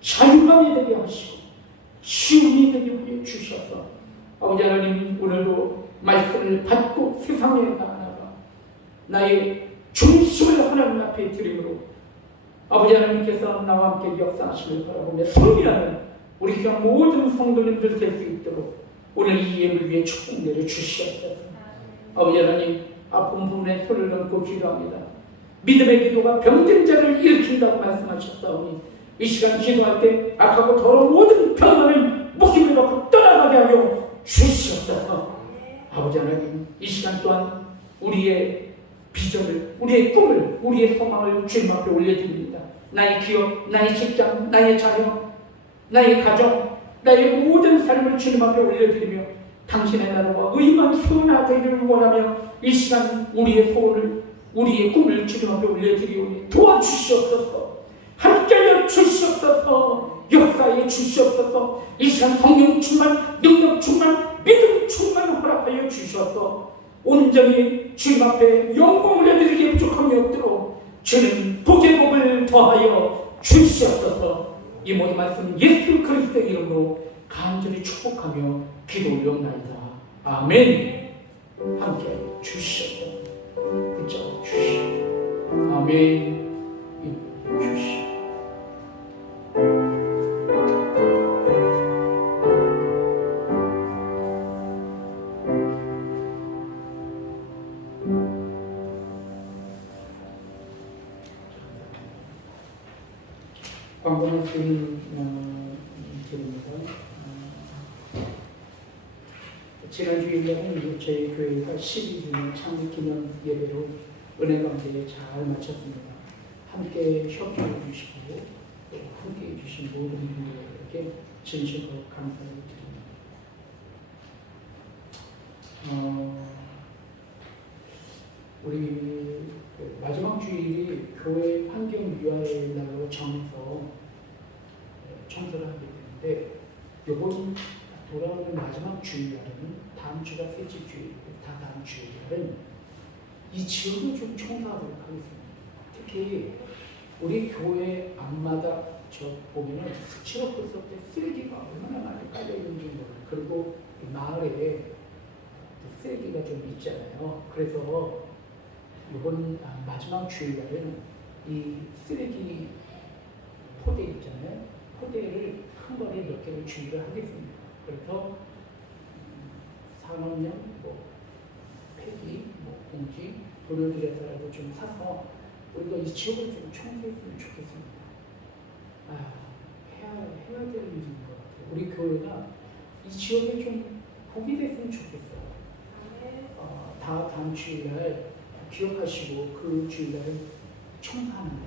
자유감이 되게 하시고 시움이 되게 하여 주셔서 아버지 하나님, 오늘도 말씀을 받고 세상에 나아가 나의 중심을 하나님 앞에 드림으로 아버지 하나님께서 나와 함께 역사하심을 바라보며 승리하는 우리 교회 모든 성도님들 될 수 있도록 오늘 이 예물 위에 축복 내려 주시옵소서. 아버지 하나님, 아픈 부분에 손을 얹고 기도합니다. 믿음의 기도가 병든 자를 일으킨다고 말씀하셨사오니 이 시간 기도할 때 악하고 더러운 모든 병만을 목숨을 받고 떠나가게 하여 주시옵소서. 아버지 하나님, 이 시간 또한 우리의 비전을, 우리의 꿈을, 우리의 소망을 주님 앞에 올려드립니다. 나의 기업, 나의 직장, 나의 자녀, 나의 가정, 나의 모든 삶을 주님 앞에 올려드리며 당신의 나라와 의만 세워나가기를 원하며 이 시간 우리의 소원을, 우리의 꿈을 주님 앞에 올려드리오니 도와주시옵소서. 함께하여 주시옵소서. 역사에 주시옵소서. 이 시간 성령 충만, 능력 충만, 믿음 충만 허락하여 주셔서 온전히 주님 앞에 영광을 해드리기에 부족함이 없도록 주는 복의 복을 더하여 주시옵소서. 이 모든 말씀 예수 그리스도의 이름으로 간절히 축복하며 기도 올려옵나이다. 아멘. 함께 주시옵소서. 붙잡아 주시옵소서. 아멘. 주시옵소서. 광고 말씀 드립니다. 지난 주일날은 저희 교회가 12주년 창립 기념 예배로 은혜 가운데 잘 마쳤습니다. 함께 협조해 주시고 함께 해주신 모든 분들에게 진심으로 감사를 드립니다. 우리 마지막 주일이 교회 환경 유아의 날로 정해서 청소를 하게 되는데, 이번 돌아오는 마지막 주일날은 다음 주가 셋째 주일이고 다 다음 주일날은 이 지역을 좀 청소하도록 하겠습니다. 특히 우리 교회 앞마다 저 보면은 스치로크스 때 쓰레기가 얼마나 많이 깔려 있는지 몰라요. 그리고 마을에 쓰레기가 좀 있잖아요. 그래서 이번 마지막 주일날은 이 쓰레기 포대 있잖아요. 포대를 큰 거를 몇 개를 준비를 하겠습니다. 그래서 상업용 폐기, 봉지, 돈을 들여서라도 좀 사서 우리가 이 지역을 좀 청소했으면 좋겠습니다. 해야 될 일인 것 같아요. 우리 교회가 이 지역에 좀 복이 됐으면 좋겠어요. 다음 주일날 기억하시고 그 주일날 청소하는 날,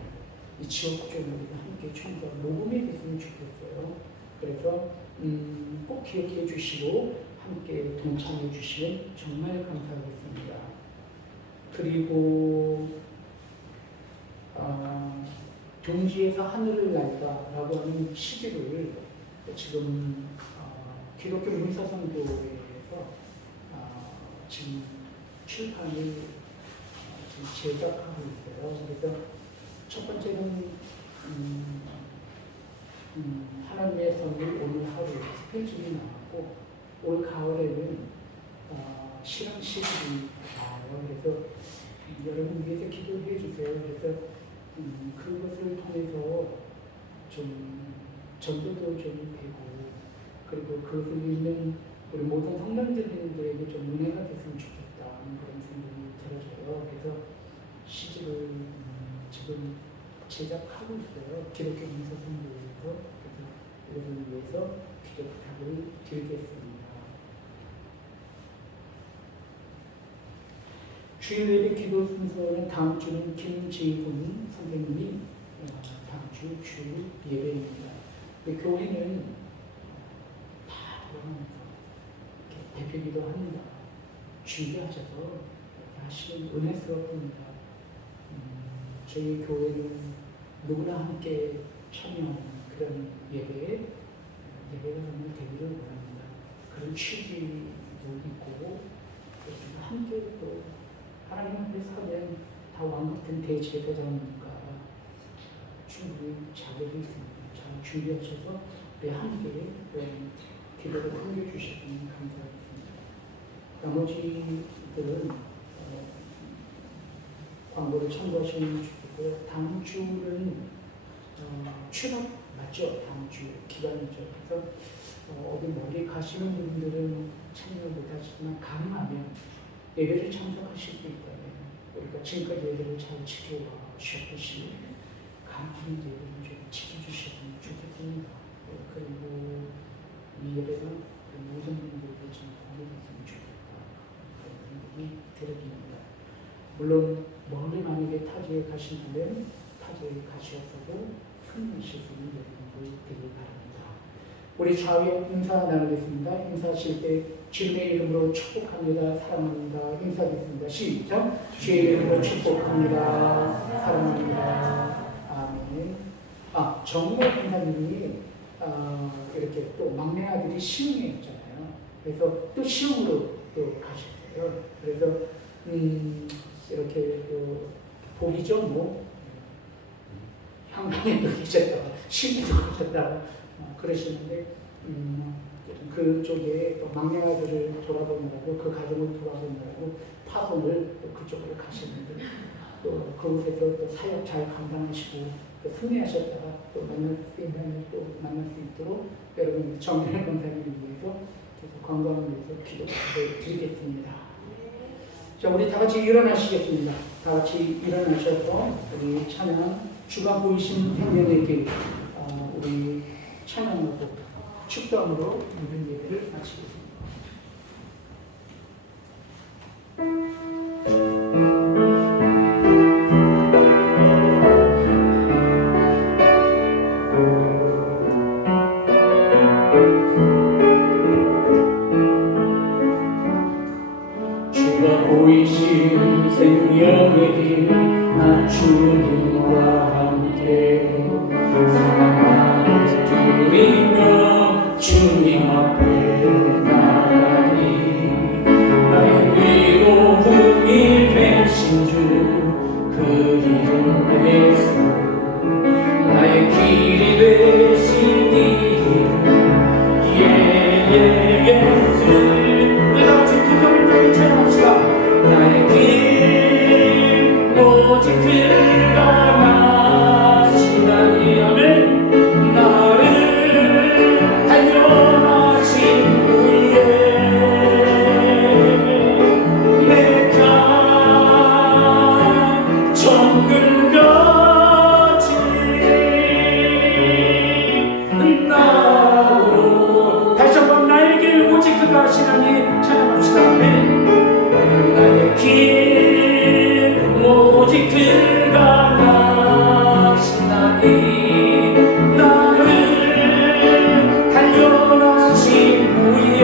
이 지역 쪽에 우리가 함께 청소 모금이 됐으면 좋겠어요. 그래서 꼭 기억해 주시고 함께 동참해 주시면 정말 감사하겠습니다. 그리고 동지에서 하늘을 날까라고 하는 시집을 지금 기독교 문사성교회에서 지금 출판을 지금 제작하고 있어요. 그래서 첫 번째는 하나님의 선물 오늘 하루 스케줄이 나왔고, 올 가을에는 실험 시집이 나와요. 그래서 여러분 위해서 기도해 주세요. 그래서 그것을 통해서 좀 전도도 좀 되고 그리고 그것을 읽는 우리 모든 성도들에게 좀 은혜가 됐으면 좋겠다는 그런 생각이 들어져요. 그래서 시집을 지금 제작하고 있어요. 기독교 민서선교회에서. 그래서 이것을 위해서 기도 부탁을 드리겠습니다. 주일 예배 기도 순서는 다음 주는 김지훈 선생님이 다음 주 주일 예배입니다. 교회는 다 돌아가면서 대표기도 합니다. 준비하셔서 이렇게 하시면 은혜스럽습니다. 저희 교회는 누구나 함께 참여하는 그런 예배가 되기를 원합니다. 그런 취지도 있고 함께 또 하나님 앞에서 하면 다 왕같은 대제사장이니까 충분히 자격이 있습니다. 잘 준비하셔서 우리 함께 기도를 섬겨주시면 감사하겠습니다. 나머지들은 광고를 참고하시면 좋겠고요. 다음 주는 추석 맞죠? 다음 주 기간이죠. 그래서 어디 멀리 가시는 분들은 참여 못하시지만 가능하면 예배를 참석하실 수 있다면 우리가 지금까지 예배를 잘 지켜주셨듯이 가능한 예배를 좀 지켜주시면 좋겠습니다. 그리고 이 예배가 모든 분들에게 좀 도움이 됐으면 좋겠다 그런 생각이 들어집니다. 물론 멀리 만약에 타지에 가신다면 타지에 가셔서도 승리하실 수 있는 여러분들 되길 바랍니다. 우리 좌우에 인사 나누겠습니다. 인사하실 때 주님의 이름으로 축복합니다. 사랑합니다. 인사하겠습니다. 시작. 주의 이름으로 축복합니다. 사랑합니다. 아멘. 정모 권사님이 이렇게 또 막내 아들이 시흥에 있잖아요. 그래서 또 시흥으로 또 가셨어요. 그래서 이렇게 또 복이죠, 뭐 향방에 또 계셨다가 시흥에도 가셨다가 그러시는데 그쪽에 또 막내 아들을 돌아보느라고 그 가정을 돌아보느라고 파송을 또 그쪽으로 가셨는데 또 그곳에서 또 사역 잘 감당하시고 또 승리하셨다가 또 만날 수 있는 또 만날 수 있도록 여러분 정민혜 권사님을 위해서 계속 건강을 위해서 기도를 드리겠습니다. 자, 우리 다 같이 일어나시겠습니다. 다 같이 일어나셔서 우리 찬양 주가 보이신 생명의 길 우리 찬양하고 축도함으로 모든 예배를 마치겠습니다. 주가 보이신 생명의 길 나 주님과 함께 사랑만을 드리며 주님 앞에 나가니 나의 위로움이 되신 주 그 이름 예수 나의 길이 되신 이름 예수 우리 다같이 두 손을 들고 찬양합시다. 나의 길 오직 그가 나시다니 아멘. 나를 달려나신 후에 내가 정글같이 나로 다시 한번 나의 길 오직 그가 하시나니 찬양합시다. 아멘. 나의 길 오직 그가 나시나니 나를 달려나신 후에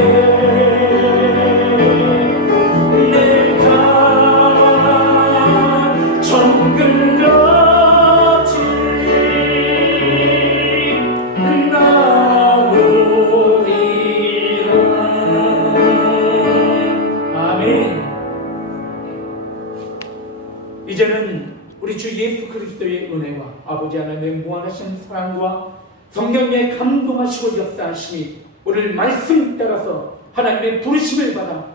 내가 정글같이 나오리라. 아멘. 이제는 우리 주 예수 그리스도의 은혜와 아버지 하나님의 무한하신 사랑과 성령의 감동하시고 역사하심이 오늘 말씀 따라서 하나님의 부르심을 받아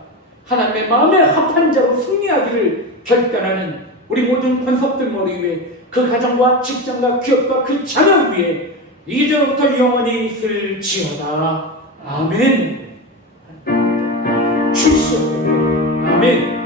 하나님의 마음에 합한 자로 승리하기를 결단하는 우리 모든 권석들 머리 위에 그 가정과 직장과 기업과 그 자녀 위에 이제로부터 영원히 있을지어다. 아멘. 주시옵소서. 아멘.